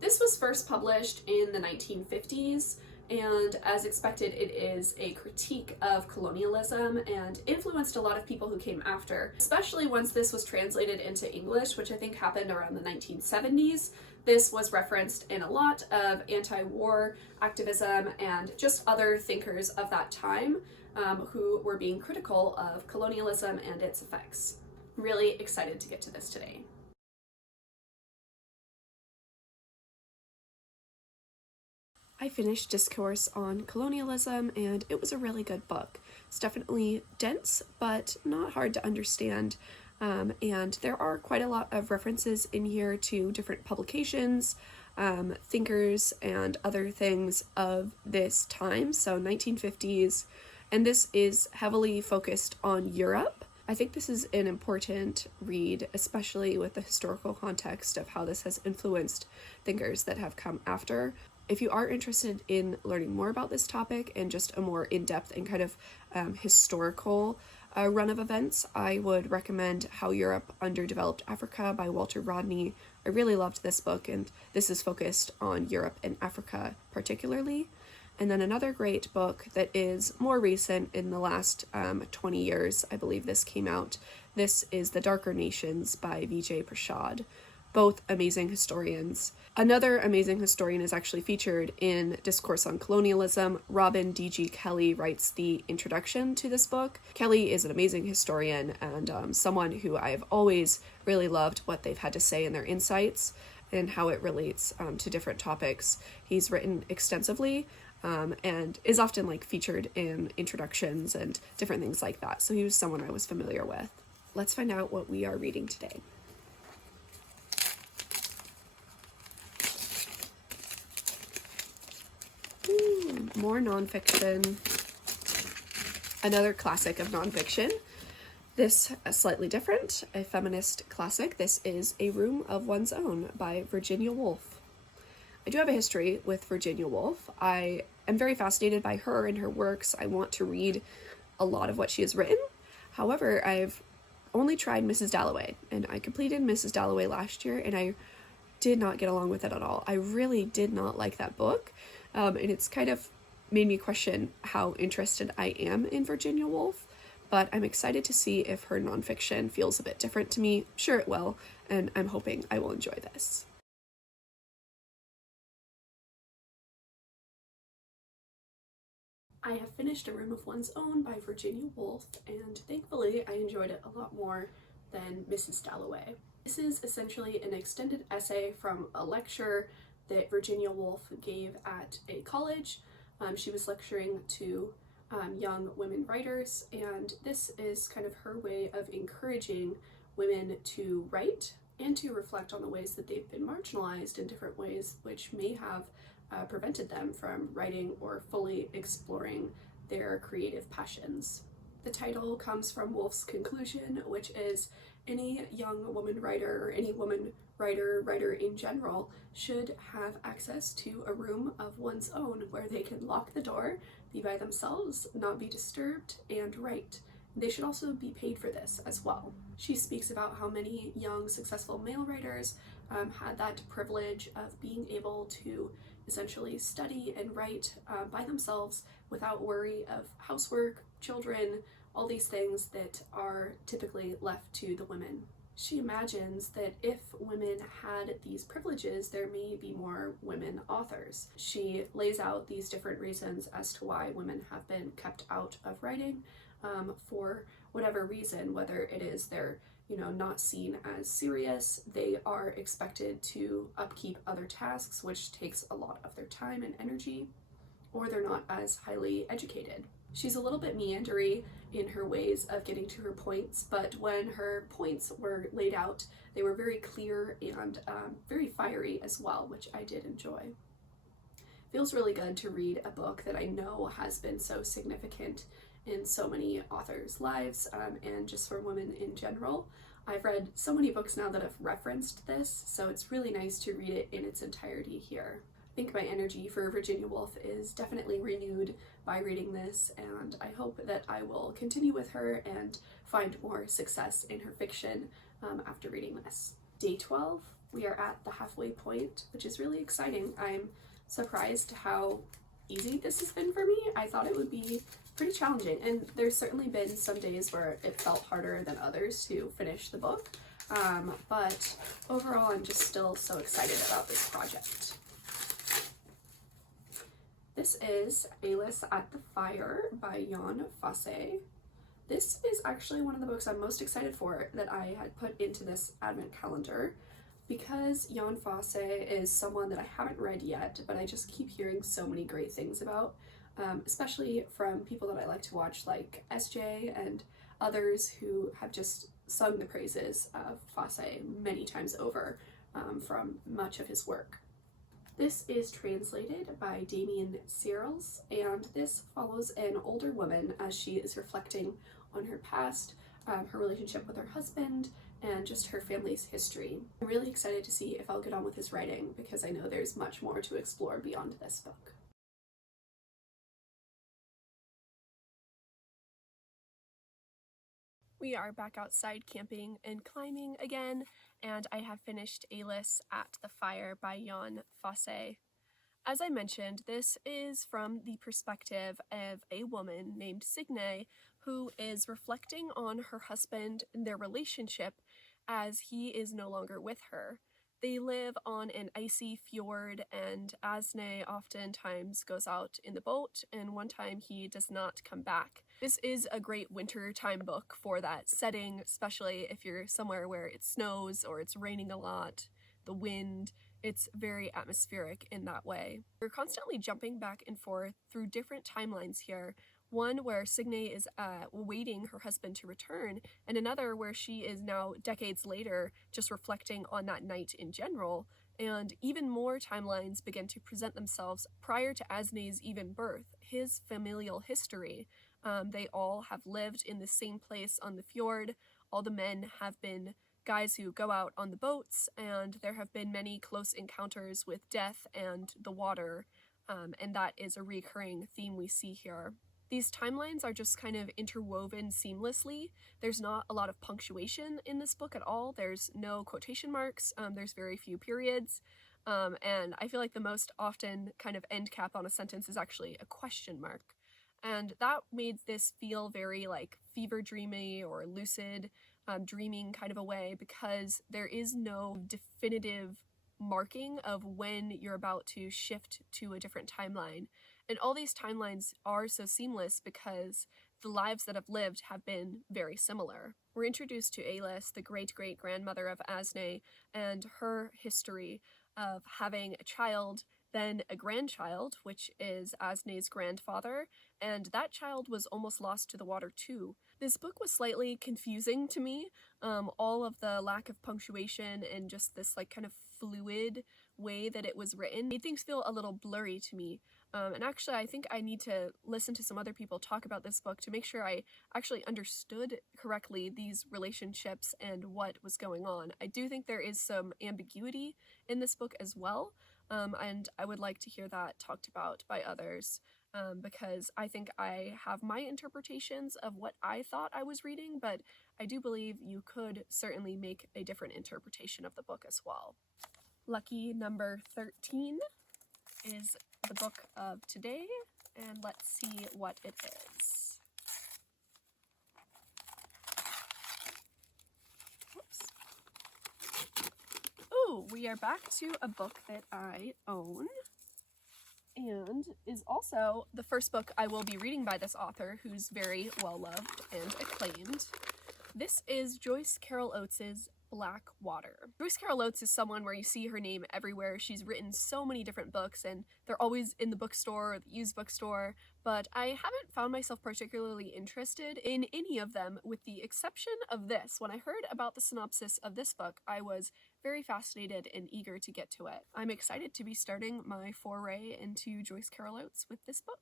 This was first published in the 1950s, and as expected, it is a critique of colonialism and influenced a lot of people who came after, especially once this was translated into English, which I think happened around the 1970s. This was referenced in a lot of anti-war activism and just other thinkers of that time who were being critical of colonialism and its effects. Really excited to get to this today. I finished Discourse on Colonialism, and it was a really good book. It's definitely dense, but not hard to understand, and there are quite a lot of references in here to different publications, thinkers, and other things of this time, so 1950s, and this is heavily focused on Europe. I think this is an important read, especially with the historical context of how this has influenced thinkers that have come after. If you are interested in learning more about this topic and just a more in-depth and kind of historical run of events, I would recommend How Europe Underdeveloped Africa by Walter Rodney. I really loved this book, and this is focused on Europe and Africa particularly. And then another great book that is more recent, in the last 20 years, I believe this came out. This is The Darker Nations by Vijay Prashad. Both amazing historians. Another amazing historian is actually featured in Discourse on Colonialism. Robin D.G. Kelly writes the introduction to this book. Kelly is an amazing historian and someone who I've always really loved what they've had to say in their insights and how it relates to different topics. He's written extensively and is often featured in introductions and different things like that. So he was someone I was familiar with. Let's find out what we are reading today. More nonfiction. Another classic of nonfiction. This is slightly different, a feminist classic. This is A Room of One's Own by Virginia Woolf. I do have a history with Virginia Woolf. I am very fascinated by her and her works. I want to read a lot of what she has written. However, I've only tried Mrs. Dalloway, and I completed Mrs. Dalloway last year, and I did not get along with it at all. I really did not like that book, and it's kind of made me question how interested I am in Virginia Woolf, but I'm excited to see if her nonfiction feels a bit different to me. Sure it will, and I'm hoping I will enjoy this. I have finished A Room of One's Own by Virginia Woolf, and thankfully I enjoyed it a lot more than Mrs. Dalloway. This is essentially an extended essay from a lecture that Virginia Woolf gave at a college. She was lecturing to young women writers, and this is kind of her way of encouraging women to write and to reflect on the ways that they've been marginalized in different ways, which may have prevented them from writing or fully exploring their creative passions. The title comes from Woolf's conclusion, which is any young woman writer or any woman writer in general should have access to a room of one's own where they can lock the door, be by themselves, not be disturbed, and write. They should also be paid for this as well. She speaks about how many young, successful male writers had that privilege of being able to essentially study and write by themselves without worry of housework, children, all these things that are typically left to the women. She imagines that if women had these privileges, there may be more women authors. She lays out these different reasons as to why women have been kept out of writing for whatever reason, whether it is they're not seen as serious, they are expected to upkeep other tasks, which takes a lot of their time and energy, or they're not as highly educated. She's a little bit meandery in her ways of getting to her points, but when her points were laid out, they were very clear and very fiery as well, which I did enjoy. Feels really good to read a book that I know has been so significant in so many authors' lives and just for women in general. I've read so many books now that have referenced this, so it's really nice to read it in its entirety here. I think my energy for Virginia Woolf is definitely renewed by reading this, and I hope that I will continue with her and find more success in her fiction after reading this. Day 12, we are at the halfway point, which is really exciting. I'm surprised how easy this has been for me. I thought it would be pretty challenging, and there's certainly been some days where it felt harder than others to finish the book, but overall I'm just still so excited about this project. This is Aliss at the Fire by Joan Fosse. This is actually one of the books I'm most excited for that I had put into this advent calendar, because Joan Fosse is someone that I haven't read yet, but I just keep hearing so many great things about, especially from people that I like to watch like SJ and others who have just sung the praises of Fosse many times over from much of his work. This is translated by Damion Searls, and this follows an older woman as she is reflecting on her past, her relationship with her husband, and just her family's history. I'm really excited to see if I'll get on with his writing, because I know there's much more to explore beyond this book. We are back outside camping and climbing again, and I have finished Aliss at the Fire by Joan Fosse. As I mentioned, this is from the perspective of a woman named Signe, who is reflecting on her husband and their relationship as he is no longer with her. They live on an icy fjord, and Asne oftentimes goes out in the boat, and one time he does not come back. This is a great wintertime book for that setting, especially if you're somewhere where it snows or it's raining a lot, the wind. It's very atmospheric in that way. We're constantly jumping back and forth through different timelines here. One where Signe is waiting her husband to return, and another where she is now decades later just reflecting on that night in general. And even more timelines begin to present themselves prior to Asne's even birth, his familial history. They all have lived in the same place on the fjord. All the men have been guys who go out on the boats, and there have been many close encounters with death and the water, and that is a recurring theme we see here. These timelines are just kind of interwoven seamlessly. There's not a lot of punctuation in this book at all. There's no quotation marks. There's very few periods. And I feel like the most often kind of end cap on a sentence is actually a question mark. And that made this feel very like fever dreamy or lucid, dreaming kind of a way, because there is no definitive marking of when you're about to shift to a different timeline. And all these timelines are so seamless because the lives that have lived have been very similar. We're introduced to Aliss, the great-great-grandmother of Asne, and her history of having a child, then a grandchild, which is Asne's grandfather, and that child was almost lost to the water too. This book was slightly confusing to me. All of the lack of punctuation and just this like kind of fluid way that it was written made things feel a little blurry to me. And actually I think I need to listen to some other people talk about this book to make sure I actually understood correctly these relationships and what was going on. I do think there is some ambiguity in this book as well, and I would like to hear that talked about by others. because I think I have my interpretations of what I thought I was reading, but I do believe you could certainly make a different interpretation of the book as well. Lucky number 13 is the book of today, and let's see what it is. Whoops. Ooh, we are back to a book that I own, and is also the first book I will be reading by this author, who's very well loved and acclaimed. This is Joyce Carol Oates's Black Water. Joyce Carol Oates is someone where you see her name everywhere. She's written so many different books, and they're always in the bookstore or the used bookstore, but I haven't found myself particularly interested in any of them, with the exception of this. When I heard about the synopsis of this book, I was very fascinated and eager to get to it. I'm excited to be starting my foray into Joyce Carol Oates with this book.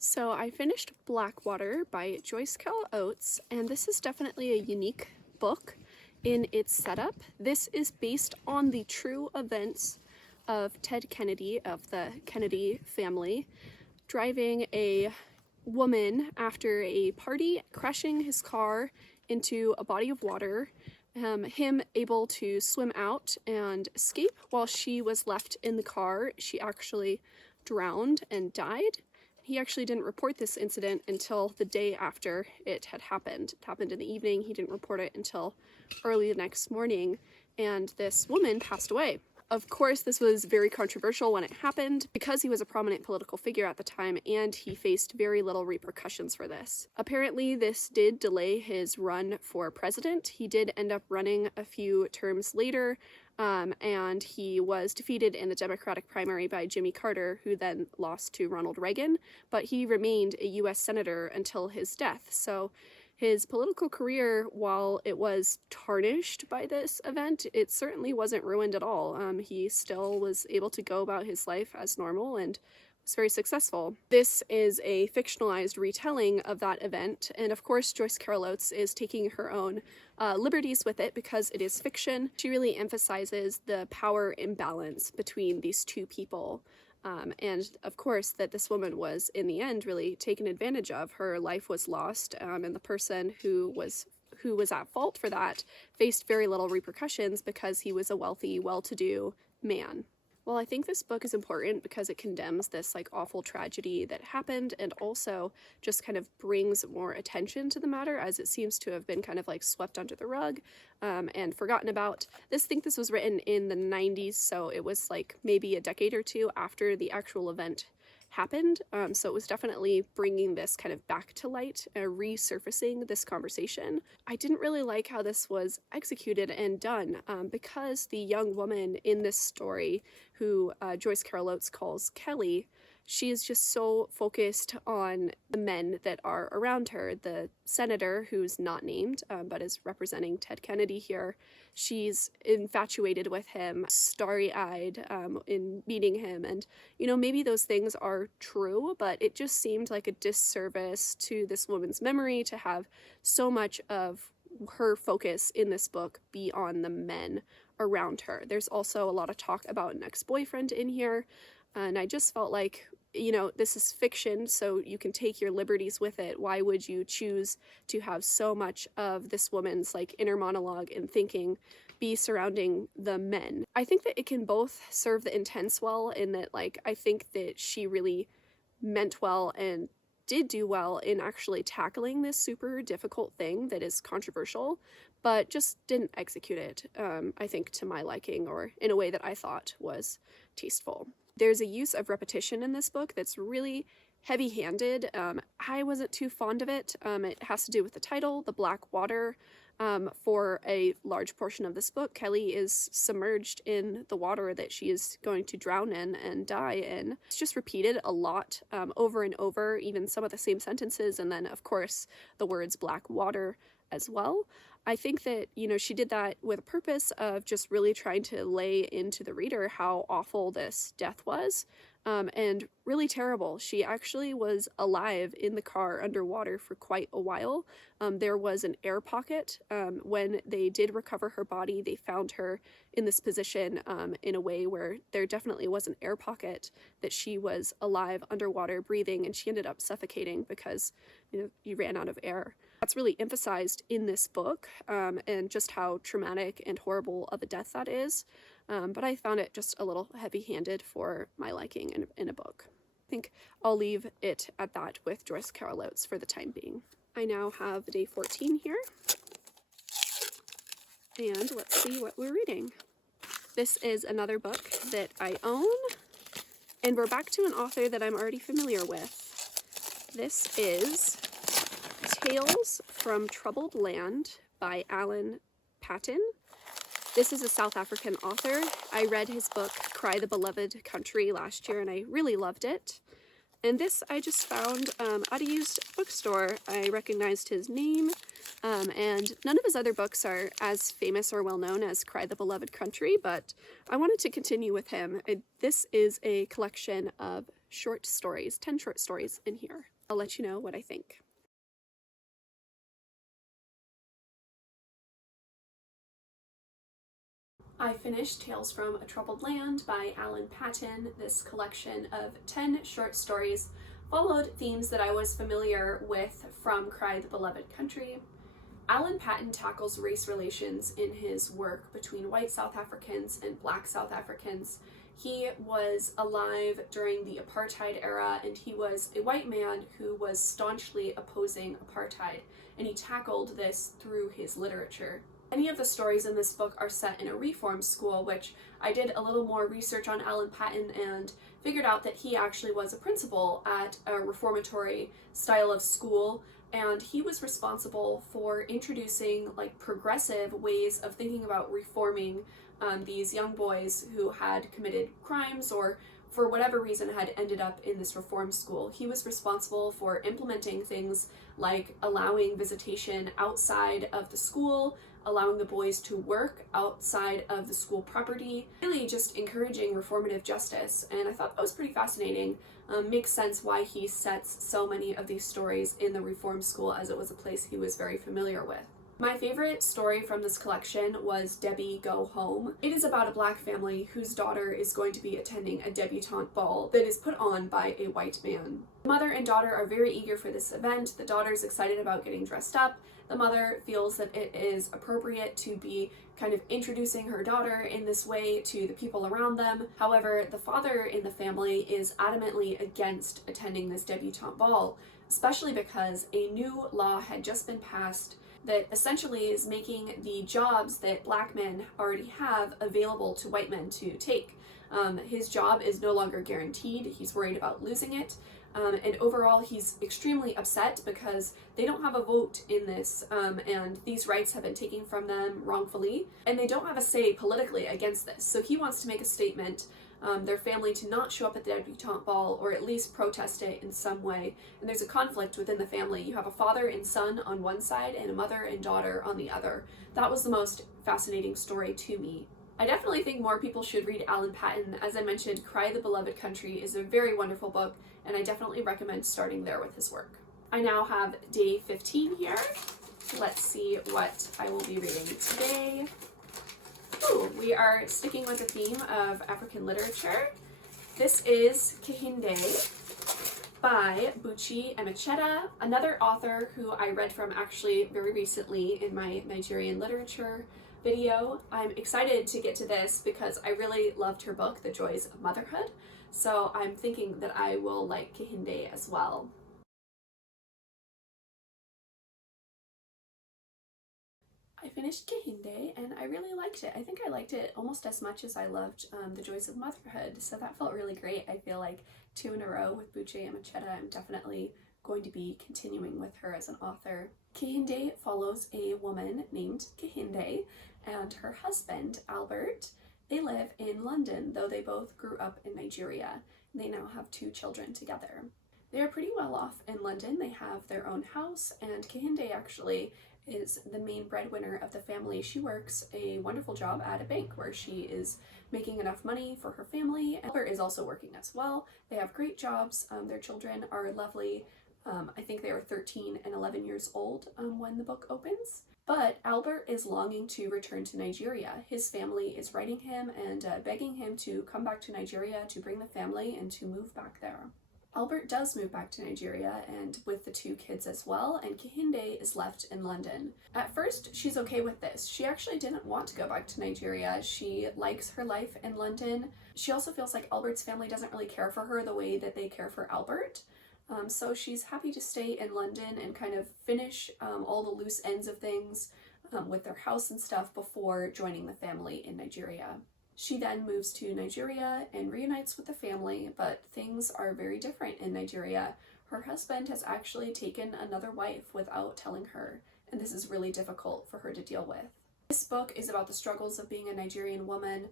So I finished Blackwater by Joyce Carol Oates, and this is definitely a unique book in its setup. This is based on the true events of Ted Kennedy, of the Kennedy family, driving a woman after a party, crashing his car into a body of water, him able to swim out and escape. While she was left in the car, she actually drowned and died. He actually didn't report this incident until the day after it had happened. It happened in the evening. He didn't report it until early the next morning, and this woman passed away. Of course, this was very controversial when it happened because he was a prominent political figure at the time, and he faced very little repercussions for this. Apparently, this did delay his run for president. He did end up running a few terms later, and he was defeated in the Democratic primary by Jimmy Carter, who then lost to Ronald Reagan, but he remained a U.S. Senator until his death. So his political career, while it was tarnished by this event, it certainly wasn't ruined at all. He still was able to go about his life as normal and was very successful. This is a fictionalized retelling of that event, and of course Joyce Carol Oates is taking her own liberties with it because it is fiction. She really emphasizes the power imbalance between these two people. And of course that this woman was in the end really taken advantage of. Her life was lost, and the person who was at fault for that faced very little repercussions because he was a wealthy, well-to-do man. Well, I think this book is important because it condemns this awful tragedy that happened, and also just kind of brings more attention to the matter, as it seems to have been kind of swept under the rug and forgotten about. I think this was written in the 90s, so it was maybe a decade or two after the actual event happened, so it was definitely bringing this kind of back to light, resurfacing this conversation. I didn't really like how this was executed and done, because the young woman in this story, who Joyce Carol Oates calls Kelly, she is just so focused on the men that are around her. The senator, who's not named, but is representing Ted Kennedy here, she's infatuated with him, starry-eyed in meeting him, and maybe those things are true, but it just seemed like a disservice to this woman's memory to have so much of her focus in this book be on the men around her. There's also a lot of talk about an ex-boyfriend in here, and I just felt like, this is fiction, so you can take your liberties with it. Why would you choose to have so much of this woman's inner monologue and thinking be surrounding the men? I think that it can both serve the intents well, in that I think that she really meant well and did do well in actually tackling this super difficult thing that is controversial, but just didn't execute it, I think, to my liking, or in a way that I thought was tasteful. There's a use of repetition in this book that's really heavy-handed. I wasn't too fond of it. It has to do with the title, The Black Water. For a large portion of this book, Kelly is submerged in the water that she is going to drown in and die in. It's just repeated a lot, over and over, even some of the same sentences, and then of course the words black water as well. I think that, you know, she did that with a purpose of just really trying to lay into the reader how awful this death was, and really terrible. She actually was alive in the car underwater for quite a while. There was an air pocket. When they did recover her body, they found her in this position in a way where there definitely was an air pocket, that she was alive underwater breathing, and she ended up suffocating because, you know, you ran out of air. That's really emphasized in this book, and just how traumatic and horrible of a death that is. But I found it just a little heavy-handed for my liking in a book. I think I'll leave it at that with Joyce Carol Oates for the time being. I now have day 14 here, and let's see what we're reading. This is another book that I own, and we're back to an author that I'm already familiar with. This is Tales from Troubled Land by Alan Paton. This is a South African author. I read his book, Cry the Beloved Country, last year, and I really loved it. And this I just found at a used bookstore. I recognized his name, and none of his other books are as famous or well known as Cry the Beloved Country, but I wanted to continue with him. This is a collection of short stories, 10 short stories in here. I'll let you know what I think. I finished Tales from a Troubled Land by Alan Paton. This collection of 10 short stories followed themes that I was familiar with from Cry the Beloved Country. Alan Paton tackles race relations in his work between white South Africans and black South Africans. He was alive during the apartheid era, and he was a white man who was staunchly opposing apartheid, and he tackled this through his literature. Many of the stories in this book are set in a reform school, which I did a little more research on Alan Paton and figured out that he actually was a principal at a reformatory style of school, and he was responsible for introducing like progressive ways of thinking about reforming these young boys who had committed crimes or for whatever reason had ended up in this reform school. He was responsible for implementing things like allowing visitation outside of the school, allowing the boys to work outside of the school property, really just encouraging reformative justice. And I thought that was pretty fascinating. Makes sense why he sets so many of these stories in the reform school, as it was a place he was very familiar with. My favorite story from this collection was Debbie Go Home. It is about a black family whose daughter is going to be attending a debutante ball that is put on by a white man. The mother and daughter are very eager for this event. The daughter's excited about getting dressed up. The mother feels that it is appropriate to be kind of introducing her daughter in this way to the people around them. However, the father in the family is adamantly against attending this debutante ball, especially because a new law had just been passed that essentially is making the jobs that black men already have available to white men to take. His job is no longer guaranteed. He's worried about losing it. And overall, he's extremely upset because they don't have a vote in this, and these rights have been taken from them wrongfully, and they don't have a say politically against this. So he wants to make a statement, their family to not show up at the debutante ball, or at least protest it in some way. And there's a conflict within the family. You have a father and son on one side, and a mother and daughter on the other. That was the most fascinating story to me. I definitely think more people should read Alan Paton. As I mentioned, Cry the Beloved Country is a very wonderful book, and I definitely recommend starting there with his work. I now have day 15 here. Let's see what I will be reading today. Ooh, we are sticking with the theme of African literature. This is Kehinde by Buchi Emecheta, another author who I read from actually very recently in my Nigerian literature video. I'm excited to get to this because I really loved her book, The Joys of Motherhood, so I'm thinking that I will like Kehinde as well. I finished Kehinde and I really liked it. I think I liked it almost as much as I loved The Joys of Motherhood, so that felt really great. I feel like 2 in a row with Buchi Emecheta. I'm definitely going to be continuing with her as an author. Kehinde follows a woman named Kehinde and her husband, Albert. They live in London, though they both grew up in Nigeria. And they now have 2 children together. They are pretty well off in London. They have their own house, and Kehinde actually is the main breadwinner of the family. She works a wonderful job at a bank where she is making enough money for her family. Albert is also working as well. They have great jobs. Their children are lovely. I think they are 13 and 11 years old when the book opens. But Albert is longing to return to Nigeria. His family is writing him and begging him to come back to Nigeria to bring the family and to move back there. Albert does move back to Nigeria and with the 2 kids as well, and Kehinde is left in London. At first, she's okay with this. She actually didn't want to go back to Nigeria. She likes her life in London. She also feels like Albert's family doesn't really care for her the way that they care for Albert. So she's happy to stay in London and kind of finish all the loose ends of things with their house and stuff before joining the family in Nigeria. She then moves to Nigeria and reunites with the family, but things are very different in Nigeria. Her husband has actually taken another wife without telling her, and this is really difficult for her to deal with. This book is about the struggles of being a Nigerian woman,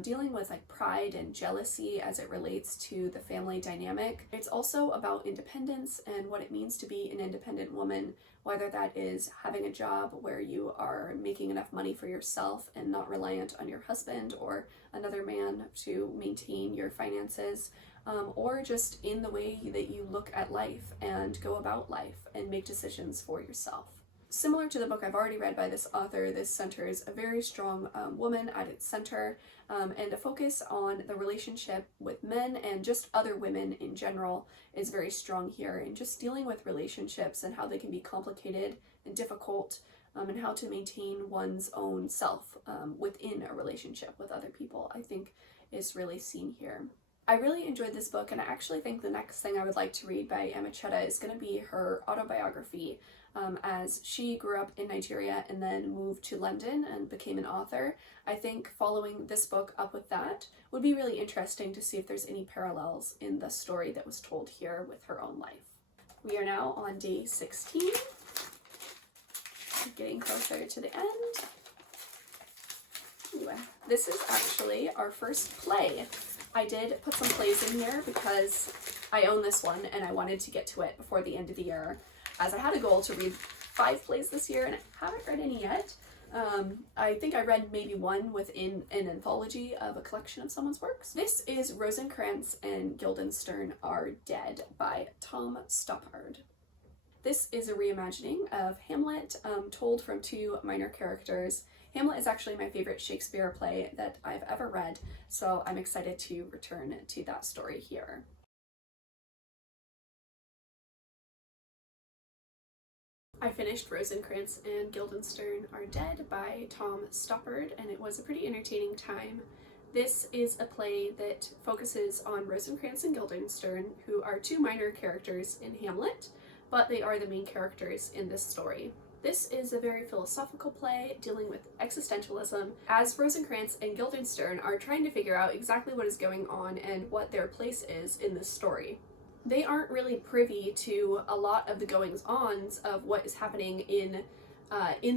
dealing with like pride and jealousy as it relates to the family dynamic. It's also about independence and what it means to be an independent woman, whether that is having a job where you are making enough money for yourself and not reliant on your husband or another man to maintain your finances, or just in the way that you look at life and go about life and make decisions for yourself. Similar to the book I've already read by this author, this centers a very strong woman at its center, and a focus on the relationship with men and just other women in general is very strong here, and just dealing with relationships and how they can be complicated and difficult, and how to maintain one's own self within a relationship with other people, I think is really seen here. I really enjoyed this book, and I actually think the next thing I would like to read by Aime is going to be her autobiography, as she grew up in Nigeria and then moved to London and became an author. I think following this book up with that would be really interesting to see if there's any parallels in the story that was told here with her own life. We are now on day 16, getting closer to the end. Anyway, this is actually our first play. I did put some plays in here because I own this one and I wanted to get to it before the end of the year, as I had a goal to read 5 plays this year and I haven't read any yet. I think I read maybe one within an anthology of a collection of someone's works. This is Rosencrantz and Guildenstern Are Dead by Tom Stoppard. This is a reimagining of Hamlet, told from 2 minor characters. Hamlet is actually my favorite Shakespeare play that I've ever read, so I'm excited to return to that story here. I finished Rosencrantz and Guildenstern Are Dead by Tom Stoppard, and it was a pretty entertaining time. This is a play that focuses on Rosencrantz and Guildenstern, who are 2 minor characters in Hamlet, but they are the main characters in this story. This is a very philosophical play dealing with existentialism, as Rosencrantz and Guildenstern are trying to figure out exactly what is going on and what their place is in this story. They aren't really privy to a lot of the goings-ons of what is happening in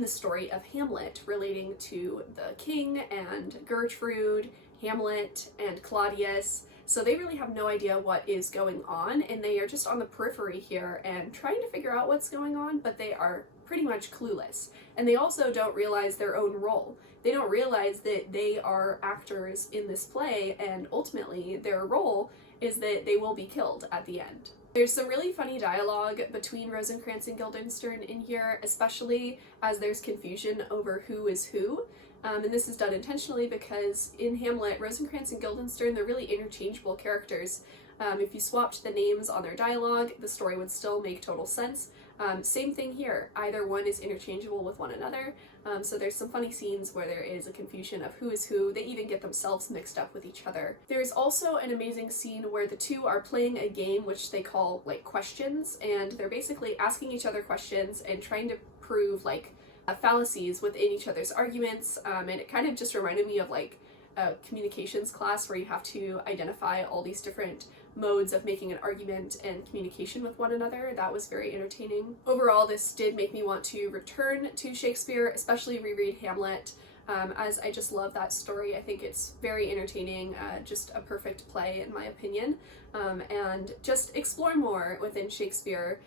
the story of Hamlet, relating to the king and Gertrude, Hamlet, and Claudius. So they really have no idea what is going on, and they are just on the periphery here and trying to figure out what's going on, but they are pretty much clueless. And they also don't realize their own role. They don't realize that they are actors in this play, and ultimately their role is that they will be killed at the end. There's some really funny dialogue between Rosencrantz and Guildenstern in here, especially as there's confusion over who is who. And this is done intentionally because in Hamlet, Rosencrantz and Guildenstern, they're really interchangeable characters. If you swapped the names on their dialogue, the story would still make total sense. Same thing here, either one is interchangeable with one another, so there's some funny scenes where there is a confusion of who is who. They even get themselves mixed up with each other. There's also an amazing scene where the 2 are playing a game which they call like questions, and they're basically asking each other questions and trying to prove like fallacies within each other's arguments, and it kind of just reminded me of like a communications class where you have to identify all these different modes of making an argument and communication with one another. That was very entertaining. Overall, this did make me want to return to Shakespeare, especially reread Hamlet, as I just love that story. I think it's very entertaining, just a perfect play in my opinion, and just explore more within Shakespeare.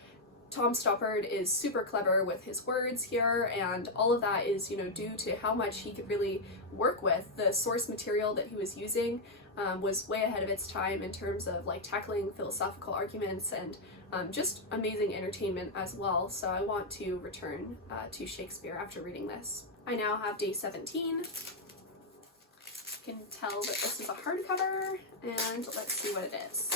Tom Stoppard is super clever with his words here, and all of that is, you know, due to how much he could really work with. The source material that he was using was way ahead of its time in terms of like tackling philosophical arguments and just amazing entertainment as well. So I want to return to Shakespeare after reading this. I now have day 17. You can tell that this is a hardcover, and let's see what it is.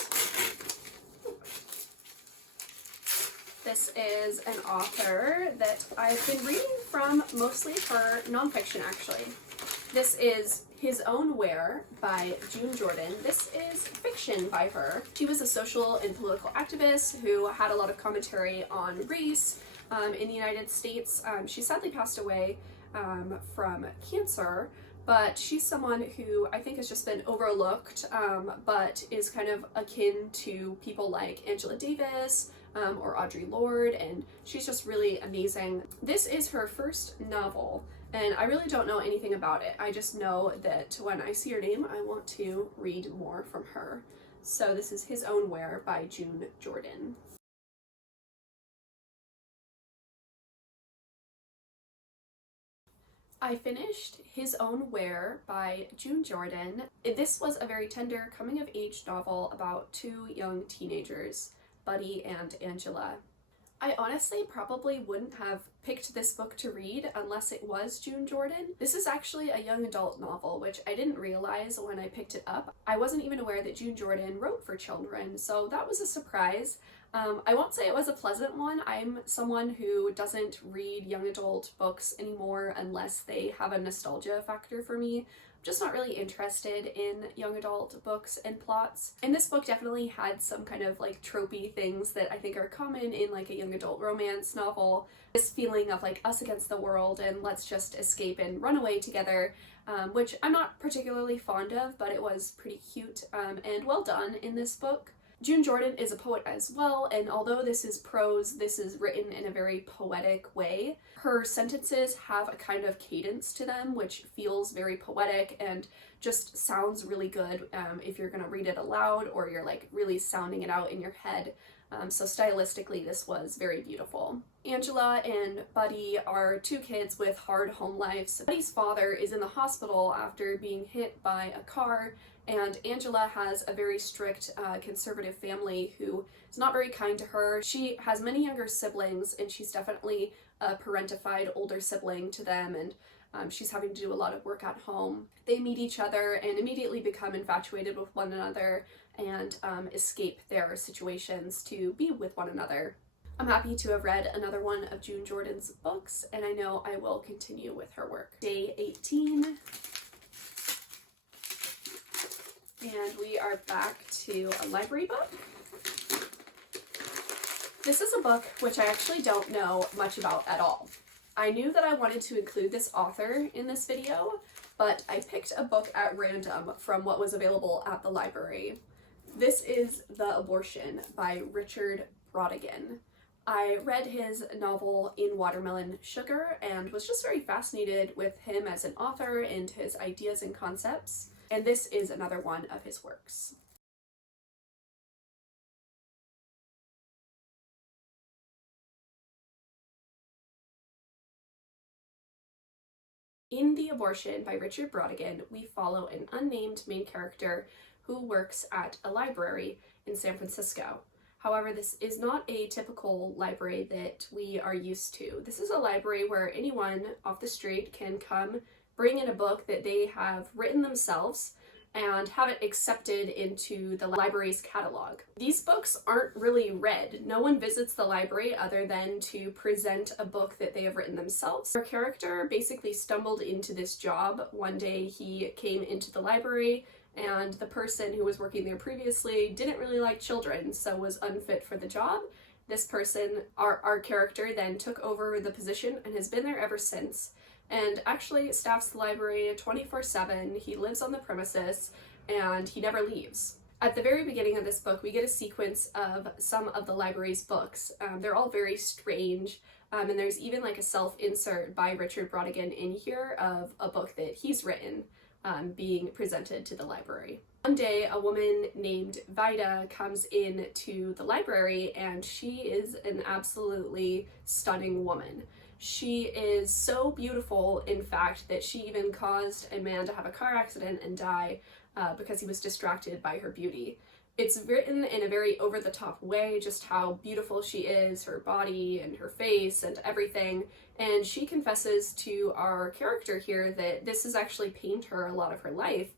This is an author that I've been reading from mostly for nonfiction, actually. This is His Own Where by June Jordan. This is fiction by her. She was a social and political activist who had a lot of commentary on race in the United States. She sadly passed away from cancer, but she's someone who I think has just been overlooked, but is kind of akin to people like Angela Davis, or Audre Lorde, and she's just really amazing. This is her first novel, and I really don't know anything about it. I just know that when I see her name, I want to read more from her. So this is His Own Where by June Jordan. I finished His Own Where by June Jordan. This was a very tender coming-of-age novel about two young teenagers, Buddy and Angela. I honestly probably wouldn't have picked this book to read unless it was June Jordan. This is actually a young adult novel, which I didn't realize when I picked it up. I wasn't even aware that June Jordan wrote for children, so that was a surprise. I won't say it was a pleasant one. I'm someone who doesn't read young adult books anymore unless they have a nostalgia factor for me. Just not really interested in young adult books and plots. And this book definitely had some kind of like tropey things that I think are common in like a young adult romance novel. This feeling of like us against the world and let's just escape and run away together, which I'm not particularly fond of, but it was pretty cute and well done in this book. June Jordan is a poet as well, and although this is prose, this is written in a very poetic way. Her sentences have a kind of cadence to them, which feels very poetic and just sounds really good if you're gonna read it aloud or you're like really sounding it out in your head. So stylistically, this was very beautiful. Angela and Buddy are two kids with hard home lives. Buddy's father is in the hospital after being hit by a car, and Angela has a very strict conservative family who is not very kind to her. She has many younger siblings, and she's definitely a parentified older sibling to them, and she's having to do a lot of work at home. They meet each other and immediately become infatuated with one another and escape their situations to be with one another. I'm happy to have read another one of June Jordan's books, and I know I will continue with her work. Day 18. And we are back to a library book. This is a book which I actually don't know much about at all. I knew that I wanted to include this author in this video, but I picked a book at random from what was available at the library. This is The Abortion by Richard Brautigan. I read his novel In Watermelon Sugar and was just very fascinated with him as an author and his ideas and concepts. And this is another one of his works. In The Abortion by Richard Brautigan, we follow an unnamed main character who works at a library in San Francisco. However, this is not a typical library that we are used to. This is a library where anyone off the street can come, bring in a book that they have written themselves, and have it accepted into the library's catalog. These books aren't really read. No one visits the library other than to present a book that they have written themselves. Our character basically stumbled into this job. One day he came into the library and the person who was working there previously didn't really like children, so was unfit for the job. This person, our character, then took over the position and has been there ever since, and actually staffs the library 24/7. He lives on the premises and he never leaves. At the very beginning of this book, we get a sequence of some of the library's books. They're all very strange, and there's even like a self-insert by Richard Brautigan in here of a book that he's written being presented to the library. One day, a woman named Vida comes in to the library, and she is an absolutely stunning woman. She is so beautiful, in fact, that she even caused a man to have a car accident and die because he was distracted by her beauty. It's written in a very over-the-top way, just how beautiful she is, her body and her face and everything, and she confesses to our character here that this has actually pained her a lot of her life,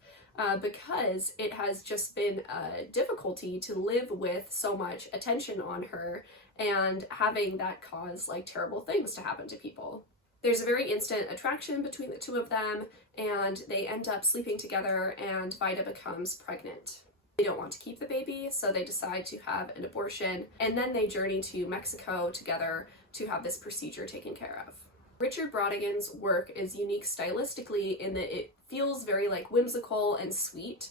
because it has just been a difficulty to live with so much attention on her and having that cause like terrible things to happen to people. There's a very instant attraction between the two of them, and they end up sleeping together, and Vida becomes pregnant. They don't want to keep the baby, so they decide to have an abortion, and then they journey to Mexico together to have this procedure taken care of. Richard Brautigan's work is unique stylistically in that it feels very like whimsical and sweet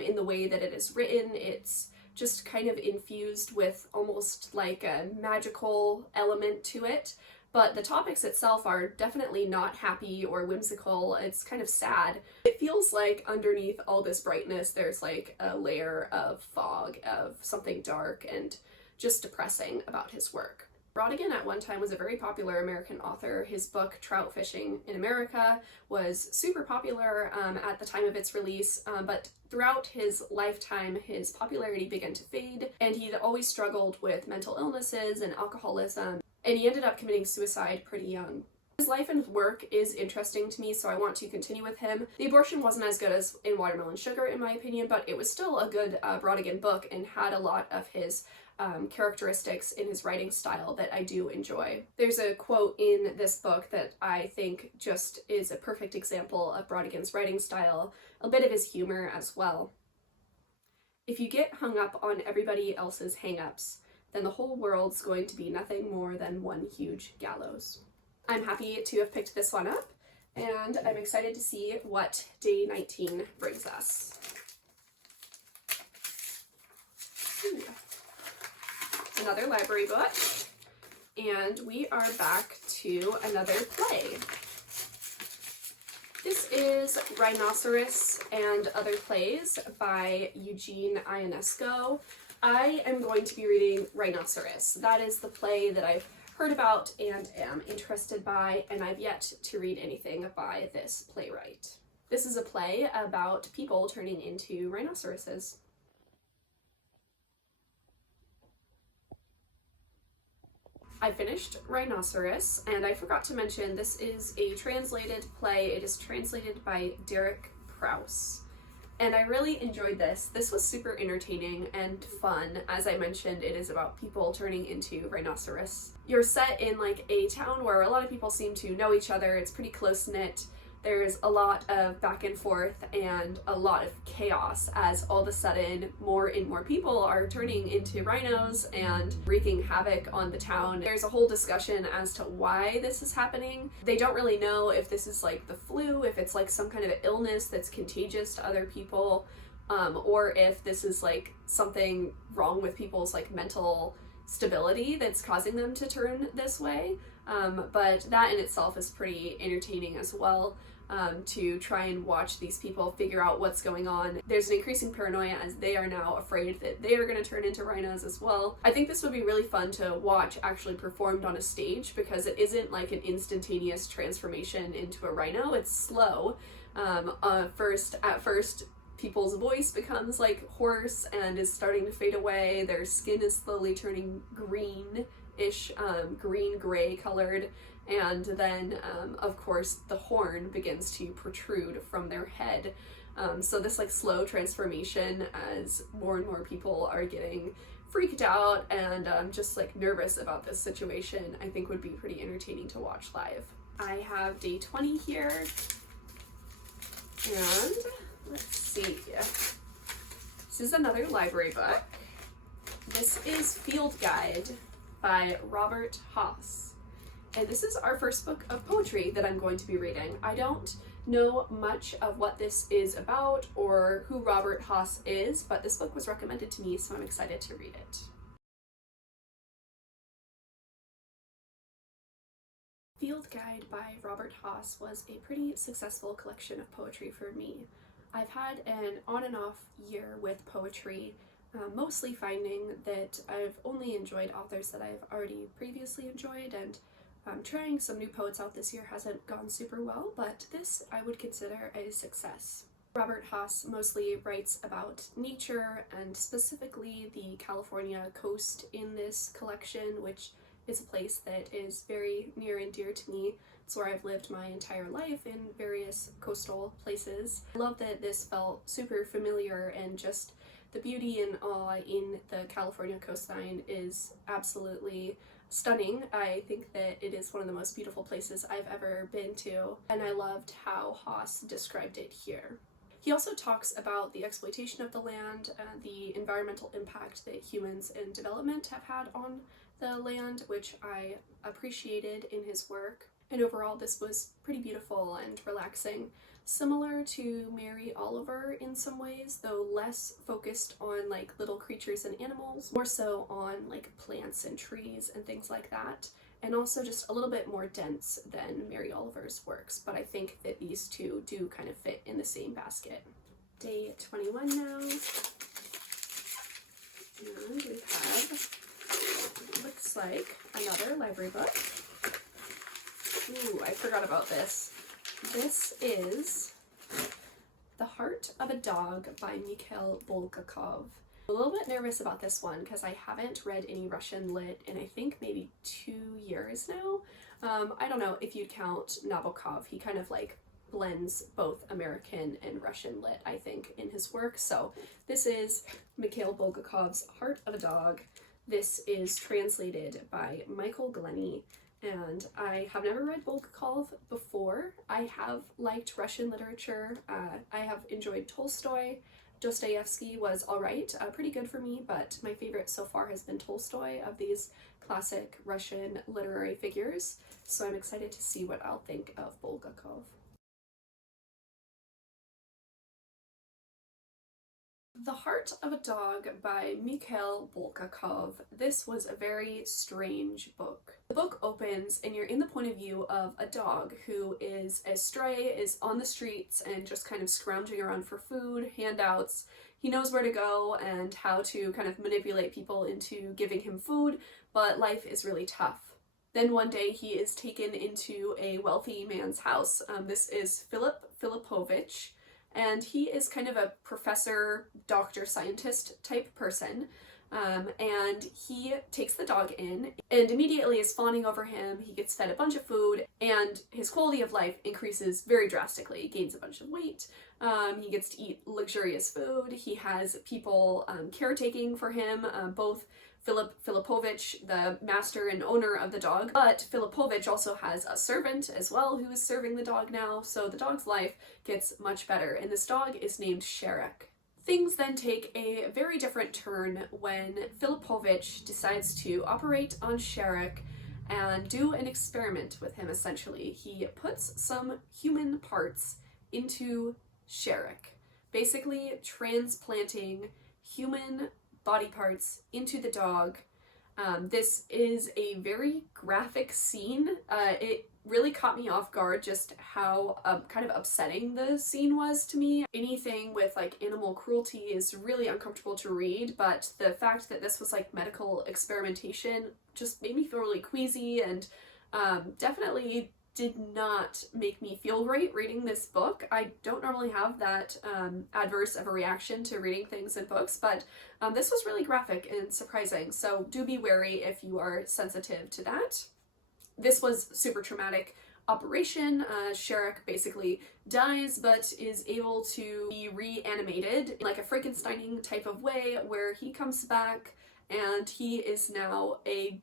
in the way that it is written. It's just kind of infused with almost like a magical element to it, but the topics itself are definitely not happy or whimsical. It's kind of sad. It feels like underneath all this brightness there's like a layer of fog, of something dark and just depressing about his work. Brautigan at one time was a very popular American author. His book Trout Fishing in America was super popular at the time of its release, but throughout his lifetime his popularity began to fade, and he'd always struggled with mental illnesses and alcoholism, and he ended up committing suicide pretty young. His life and work is interesting to me, so I want to continue with him. The abortion wasn't as good as in Watermelon Sugar in my opinion, but it was still a good Brautigan book and had a lot of his characteristics in his writing style that I do enjoy. There's a quote in this book that I think just is a perfect example of Brautigan's writing style, a bit of his humor as well. If you get hung up on everybody else's hang-ups, then the whole world's going to be nothing more than one huge gallows. I'm happy to have picked this one up, and I'm excited to see what day 19 brings us. Ooh. Another library book, and we are back to another play. This is Rhinoceros and Other Plays by Eugene Ionesco. I am going to be reading Rhinoceros. That is the play that I've heard about and am interested by, and I've yet to read anything by this playwright. This is a play about people turning into rhinoceroses. I finished Rhinoceros, and I forgot to mention this is a translated play. It is translated by Derek Prouse, and I really enjoyed this. This was super entertaining and fun. As I mentioned, it is about people turning into rhinoceros. You're set in like a town where a lot of people seem to know each other. It's pretty close-knit. There's a lot of back and forth and a lot of chaos as all of a sudden more and more people are turning into rhinos and wreaking havoc on the town. There's a whole discussion as to why this is happening. They don't really know if this is like the flu, if it's like some kind of illness that's contagious to other people, or if this is like something wrong with people's like mental stability that's causing them to turn this way. But that in itself is pretty entertaining as well, to try and watch these people figure out what's going on. There's an increasing paranoia as they are now afraid that they are going to turn into rhinos as well. I think this would be really fun to watch actually performed on a stage, because it isn't like an instantaneous transformation into a rhino. It's slow. At first people's voice becomes like hoarse and is starting to fade away. Their skin is slowly turning green-ish, green-gray colored, and then of course the horn begins to protrude from their head. So this like slow transformation as more and more people are getting freaked out and just like nervous about this situation, I think would be pretty entertaining to watch live. I have day 20 here, and let's see. This is another library book. This is Field Guide by Robert Haas. And this is our first book of poetry that I'm going to be reading. I don't know much of what this is about or who Robert Haas is, but this book was recommended to me, so I'm excited to read it. Field Guide by Robert Haas was a pretty successful collection of poetry for me. I've had an on and off year with poetry, mostly finding that I've only enjoyed authors that I've already previously enjoyed, and trying some new poets out this year hasn't gone super well, but this I would consider a success. Robert Hass mostly writes about nature, and specifically the California coast in this collection, which is a place that is very near and dear to me. It's where I've lived my entire life, in various coastal places. I love that this felt super familiar, and just the beauty and awe in the California coastline is absolutely stunning. I think that it is one of the most beautiful places I've ever been to, and I loved how Haas described it here. He also talks about the exploitation of the land, the environmental impact that humans and development have had on the land, which I appreciated in his work. And overall, this was pretty beautiful and relaxing, similar to Mary Oliver in some ways, though less focused on like little creatures and animals, more so on like plants and trees and things like that, and also just a little bit more dense than Mary Oliver's works, but I think that these two do kind of fit in the same basket. Day 21 now, and we have, looks like, another library book. Ooh, I forgot about this. This is The Heart of a Dog by Mikhail Bulgakov. I'm a little bit nervous about this one because I haven't read any Russian lit in I think maybe 2 years now. I don't know if you'd count Nabokov. He kind of like blends both American and Russian lit, I think, in his work. So this is Mikhail Bulgakov's Heart of a Dog. This is translated by Michael Glenny, and I have never read Bulgakov before. I have liked Russian literature. I have enjoyed Tolstoy. Dostoevsky was alright, pretty good for me, but my favorite so far has been Tolstoy of these classic Russian literary figures, so I'm excited to see what I'll think of Bulgakov. The Heart of a Dog by Mikhail Bulgakov. This was a very strange book. The book opens and you're in the point of view of a dog who is astray, is on the streets and just kind of scrounging around for food, handouts. He knows where to go and how to kind of manipulate people into giving him food, but life is really tough. Then one day he is taken into a wealthy man's house. This is Philip Filipovich, and he is kind of a professor, doctor, scientist type person. And he takes the dog in and immediately is fawning over him. He gets fed a bunch of food and his quality of life increases very drastically. He gains a bunch of weight. He gets to eat luxurious food. He has people caretaking for him, both Philip Filipovich, the master and owner of the dog, but Filipovich also has a servant as well who is serving the dog now, so the dog's life gets much better, and this dog is named Sherek. Things then take a very different turn when Filipovich decides to operate on Sherek and do an experiment with him, essentially. He puts some human parts into Sherek, basically transplanting human body parts into the dog. This is a very graphic scene. It really caught me off guard just how kind of upsetting the scene was to me. Anything with like animal cruelty is really uncomfortable to read, but the fact that this was like medical experimentation just made me feel really queasy, and definitely did not make me feel great reading this book. I don't normally have that adverse of a reaction to reading things in books, but this was really graphic and surprising, so do be wary if you are sensitive to that. This was super traumatic operation. Sherek basically dies, but is able to be reanimated in like a Frankenstein type of way, where he comes back and he is now a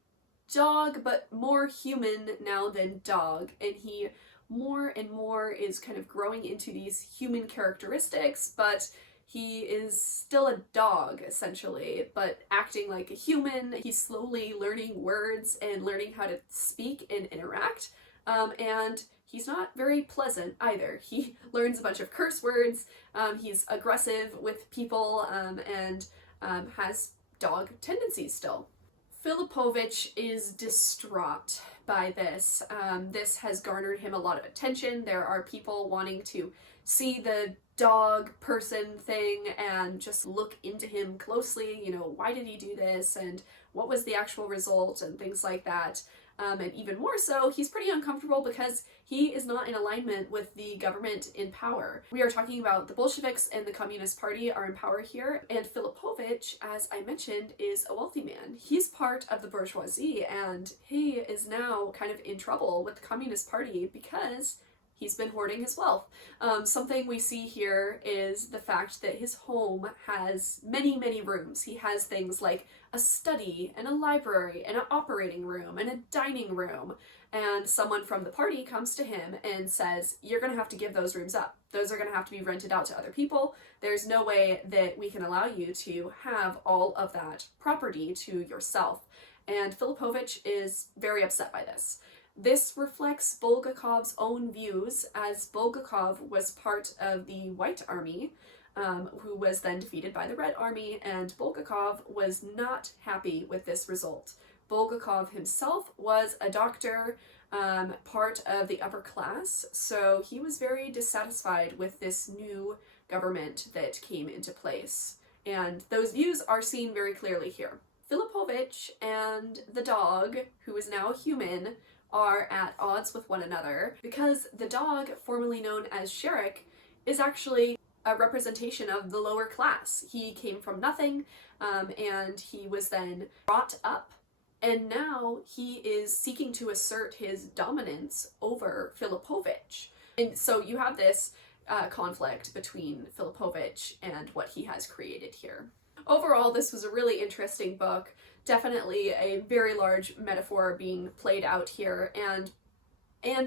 dog, but more human now than dog, and he more and more is kind of growing into these human characteristics, but he is still a dog essentially, but acting like a human. He's slowly learning words and learning how to speak and interact, and he's not very pleasant either. He learns a bunch of curse words, he's aggressive with people, and has dog tendencies still. Filipovich is distraught by this. This has garnered him a lot of attention. There are people wanting to see the dog person thing and just look into him closely, you know, why did he do this and what was the actual result and things like that. And even more so, he's pretty uncomfortable because he is not in alignment with the government in power. We are talking about the Bolsheviks and the Communist Party are in power here, and Filipovich, as I mentioned, is a wealthy man. He's part of the bourgeoisie, and he is now kind of in trouble with the Communist Party because he's been hoarding his wealth. Something we see here is the fact that his home has many, many rooms. He has things like a study and a library and an operating room and a dining room. And someone from the party comes to him and says, you're going to have to give those rooms up. Those are going to have to be rented out to other people. There's no way that we can allow you to have all of that property to yourself. And Filipovich is very upset by this. This reflects Bulgakov's own views, as Bulgakov was part of the White Army, who was then defeated by the Red Army, and Bulgakov was not happy with this result. Bulgakov himself was a doctor, part of the upper class, so he was very dissatisfied with this new government that came into place. And those views are seen very clearly here. Filipovich and the dog, who is now a human, are at odds with one another because the dog, formerly known as Sherik, is actually a representation of the lower class. He came from nothing, and he was then brought up, and now he is seeking to assert his dominance over Filipovich. And so you have this conflict between Filipovich and what he has created here. Overall, this was a really interesting book. Definitely a very large metaphor being played out here, and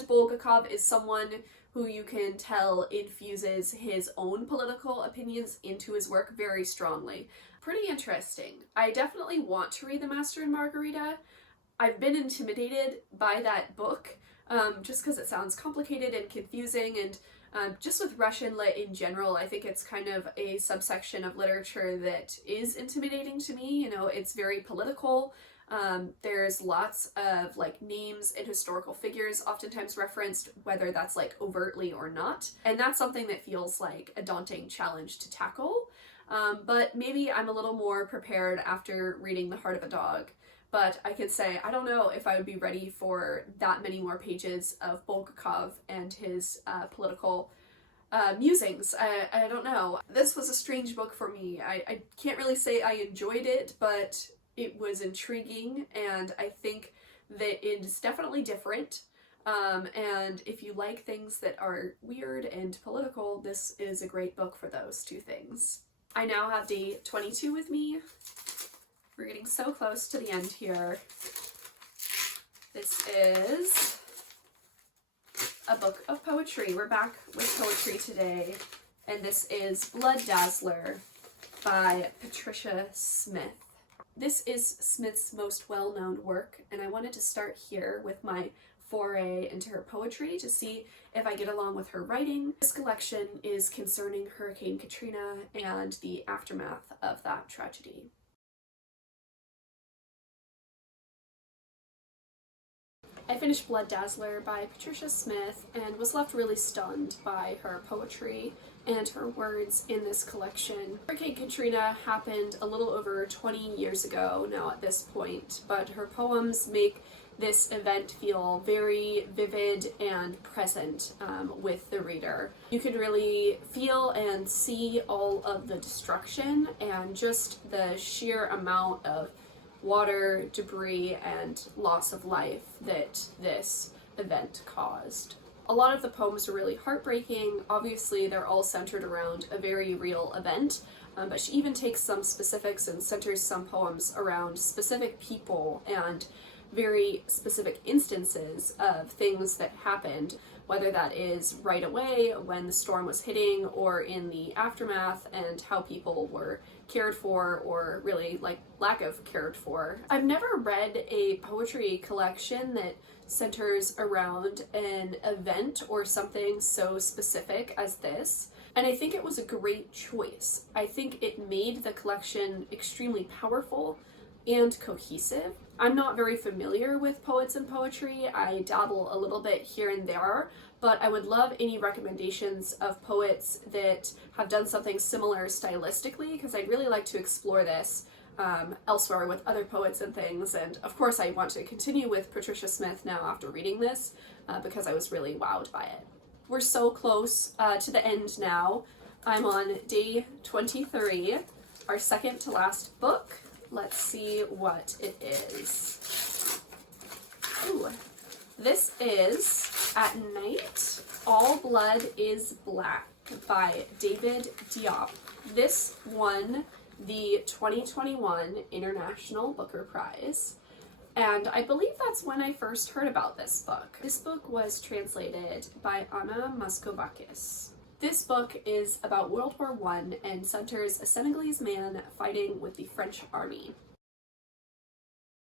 Bulgakov is someone who you can tell infuses his own political opinions into his work very strongly. Pretty interesting. I definitely want to read The Master and Margarita. I've been intimidated by that book, just because it sounds complicated and confusing, and just with Russian lit in general, I think it's kind of a subsection of literature that is intimidating to me. You know, it's very political. There's lots of like names and historical figures oftentimes referenced, whether that's like overtly or not. And that's something that feels like a daunting challenge to tackle. But maybe I'm a little more prepared after reading The Heart of a Dog. But I could say, I don't know if I would be ready for that many more pages of Bulgakov and his political musings. I don't know. This was a strange book for me. I can't really say I enjoyed it, but it was intriguing, and I think that it is definitely different. And if you like things that are weird and political, this is a great book for those two things. I now have day 22 with me. We're getting so close to the end here. This is a book of poetry. We're back with poetry today, and this is Blood Dazzler by Patricia Smith. This is Smith's most well-known work, and I wanted to start here with my foray into her poetry to see if I get along with her writing. This collection is concerning Hurricane Katrina and the aftermath of that tragedy. I finished Blood Dazzler by Patricia Smith and was left really stunned by her poetry and her words in this collection. Hurricane Katrina happened a little over 20 years ago now at this point, but her poems make this event feel very vivid and present with the reader. You can really feel and see all of the destruction and just the sheer amount of water, debris, and loss of life that this event caused. A lot of the poems are really heartbreaking. Obviously, they're all centered around a very real event, but she even takes some specifics and centers some poems around specific people and very specific instances of things that happened, whether that is right away when the storm was hitting or in the aftermath, and how people were cared for or really like lack of cared for. I've never read a poetry collection that centers around an event or something so specific as this, and I think it was a great choice. I think it made the collection extremely powerful and cohesive. I'm not very familiar with poets and poetry. I dabble a little bit here and there, but I would love any recommendations of poets that have done something similar stylistically, because I'd really like to explore this elsewhere with other poets and things. And of course I want to continue with Patricia Smith now after reading this, because I was really wowed by it. We're so close to the end now. I'm on day 23, our second to last book. Let's see what it is. Ooh, this is At Night, All Blood is Black by David Diop. This won the 2021 International Booker Prize, and I believe that's when I first heard about this book. This book was translated by Anna Moskovakis. This book is about World War I and centers a Senegalese man fighting with the French army.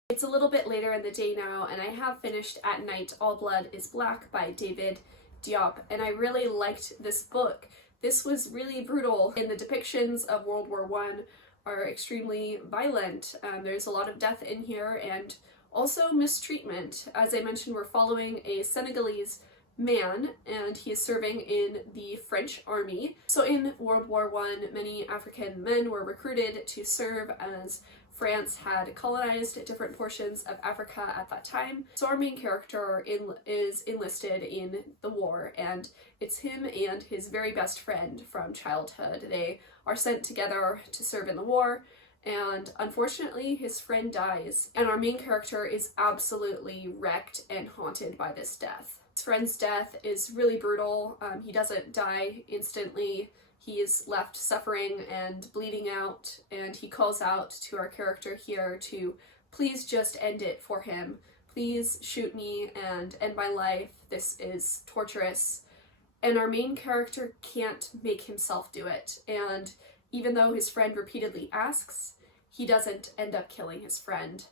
It's a little bit later in the day now, and I have finished At Night, All Blood is Black by David Diop, and I really liked this book. This was really brutal, and the depictions of World War I are extremely violent. There's a lot of death in here, and also mistreatment. As I mentioned, we're following a Senegalese man, and he is serving in the French army. So in World War I, many African men were recruited to serve, as France had colonized different portions of Africa at that time. So our main character is enlisted in the war, and it's him and his very best friend from childhood. They are sent together to serve in the war, and unfortunately his friend dies, and our main character is absolutely wrecked and haunted by this death. His friend's death is really brutal. He doesn't die instantly. He is left suffering and bleeding out, and he calls out to our character here to please just end it for him. Please shoot me and end my life. This is torturous. And our main character can't make himself do it. And even though his friend repeatedly asks, he doesn't end up killing his friend.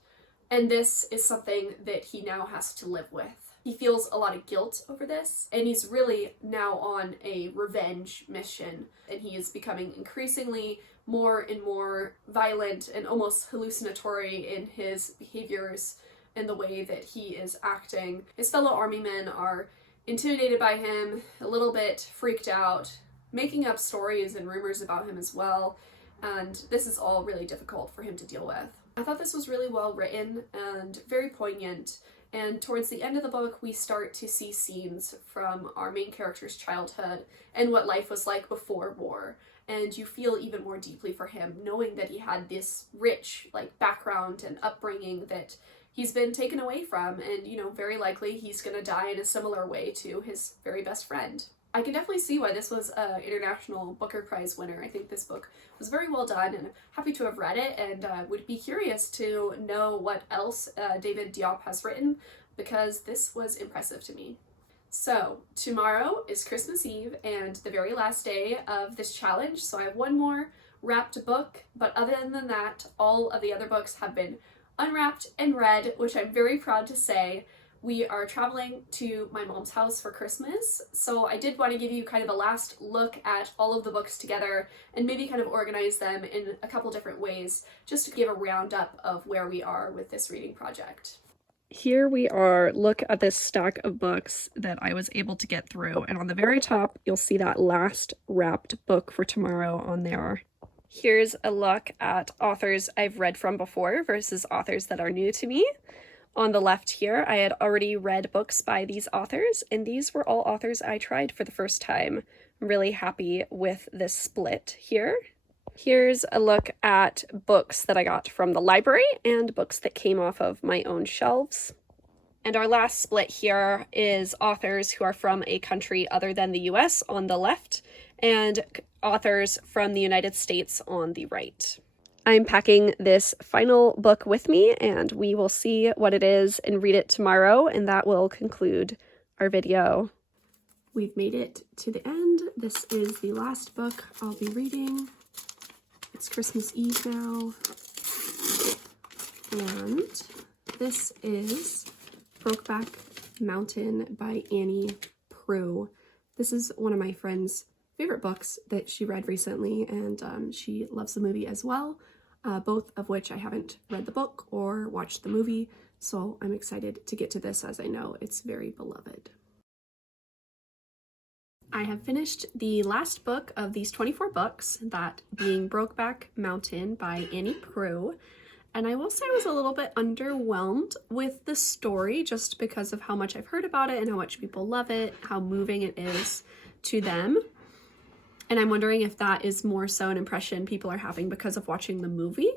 And this is something that he now has to live with. He feels a lot of guilt over this, and he's really now on a revenge mission, and he is becoming increasingly more and more violent and almost hallucinatory in his behaviors and the way that he is acting. His fellow army men are intimidated by him, a little bit freaked out, making up stories and rumors about him as well, and this is all really difficult for him to deal with. I thought this was really well written and very poignant. And towards the end of the book, we start to see scenes from our main character's childhood and what life was like before war. And you feel even more deeply for him, knowing that he had this rich, background and upbringing that he's been taken away from. And, very likely he's gonna die in a similar way to his very best friend. I can definitely see why this was an International Booker Prize winner. I think this book was very well done, and I'm happy to have read it, and would be curious to know what else David Diop has written, because this was impressive to me. So tomorrow is Christmas Eve and the very last day of this challenge, so I have one more wrapped book, but other than that, all of the other books have been unwrapped and read, which I'm very proud to say. We are traveling to my mom's house for Christmas, so I did want to give you kind of a last look at all of the books together and maybe kind of organize them in a couple different ways, just to give a roundup of where we are with this reading project. Here we are. Look at this stack of books that I was able to get through, and on the very top you'll see that last wrapped book for tomorrow on there. Here's a look at authors I've read from before versus authors that are new to me. On the left here, I had already read books by these authors, and these were all authors I tried for the first time. I'm really happy with this split here. Here's a look at books that I got from the library and books that came off of my own shelves. And our last split here is authors who are from a country other than the US on the left, and authors from the United States on the right. I'm packing this final book with me, and we will see what it is and read it tomorrow, and that will conclude our video. We've made it to the end. This is the last book I'll be reading. It's Christmas Eve now, and this is Brokeback Mountain by Annie Proulx. This is one of my friend's favorite books that she read recently, and she loves the movie as well. both of which I haven't read the book or watched the movie, so I'm excited to get to this as I know it's very beloved. I have finished the last book of these 24 books, that being Brokeback Mountain by Annie Proulx, and I will say I was a little bit underwhelmed with the story just because of how much I've heard about it and how much people love it, how moving it is to them. And I'm wondering if that is more so an impression people are having because of watching the movie,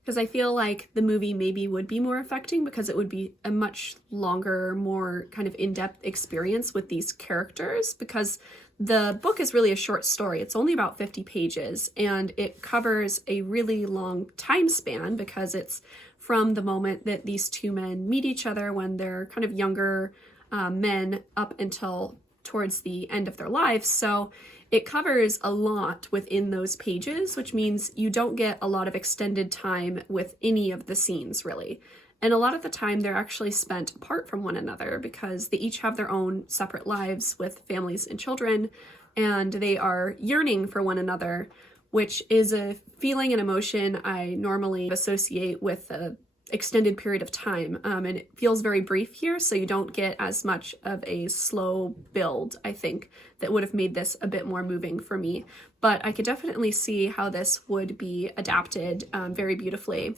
because I feel like the movie maybe would be more affecting because it would be a much longer, more kind of in-depth experience with these characters, because the book is really a short story. It's only about 50 pages and it covers a really long time span because it's from the moment that these two men meet each other when they're kind of younger men up until towards the end of their lives. So it covers a lot within those pages, which means you don't get a lot of extended time with any of the scenes, really. And a lot of the time they're actually spent apart from one another because they each have their own separate lives with families and children, and they are yearning for one another, which is a feeling and emotion I normally associate with a extended period of time, and it feels very brief here, so you don't get as much of a slow build, I think, that would have made this a bit more moving for me. But I could definitely see how this would be adapted very beautifully.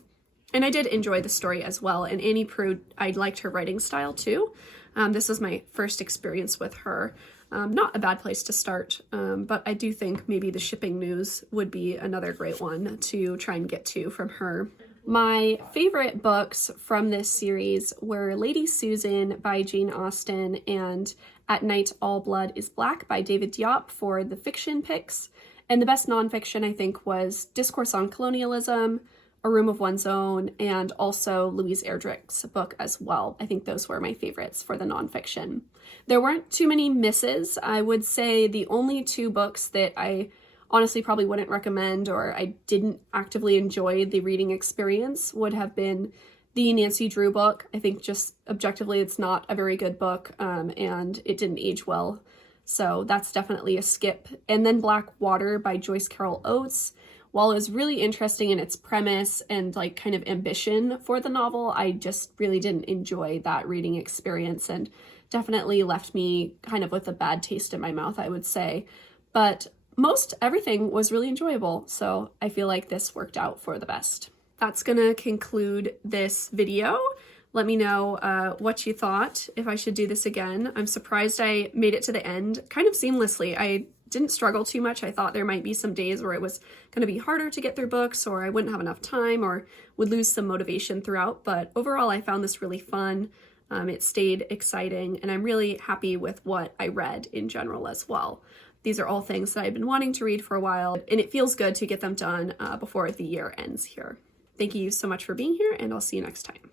And I did enjoy the story as well, and Annie Proulx, I liked her writing style too. This was my first experience with her. Not a bad place to start, but I do think maybe The Shipping News would be another great one to try and get to from her. My favorite books from this series were Lady Susan by Jane Austen and At Night All Blood is Black by David Diop for the fiction picks. And the best nonfiction, I think, was Discourse on Colonialism, A Room of One's Own, and also Louise Erdrich's book as well. I think those were my favorites for the nonfiction. There weren't too many misses. I would say the only two books that I honestly probably wouldn't recommend or I didn't actively enjoy the reading experience would have been the Nancy Drew book. I think just objectively it's not a very good book, and it didn't age well. So that's definitely a skip. And then Black Water by Joyce Carol Oates. While it was really interesting in its premise and like kind of ambition for the novel, I just really didn't enjoy that reading experience and definitely left me kind of with a bad taste in my mouth, I would say. But most everything was really enjoyable, so I feel like this worked out for the best. That's gonna conclude this video. Let me know what you thought, if I should do this again. I'm surprised I made it to the end kind of seamlessly. I didn't struggle too much. I thought there might be some days where it was going to be harder to get through books, or I wouldn't have enough time, or would lose some motivation throughout, but overall I found this really fun. It stayed exciting, and I'm really happy with what I read in general as well. These are all things that I've been wanting to read for a while, and it feels good to get them done before the year ends here. Thank you so much for being here, and I'll see you next time.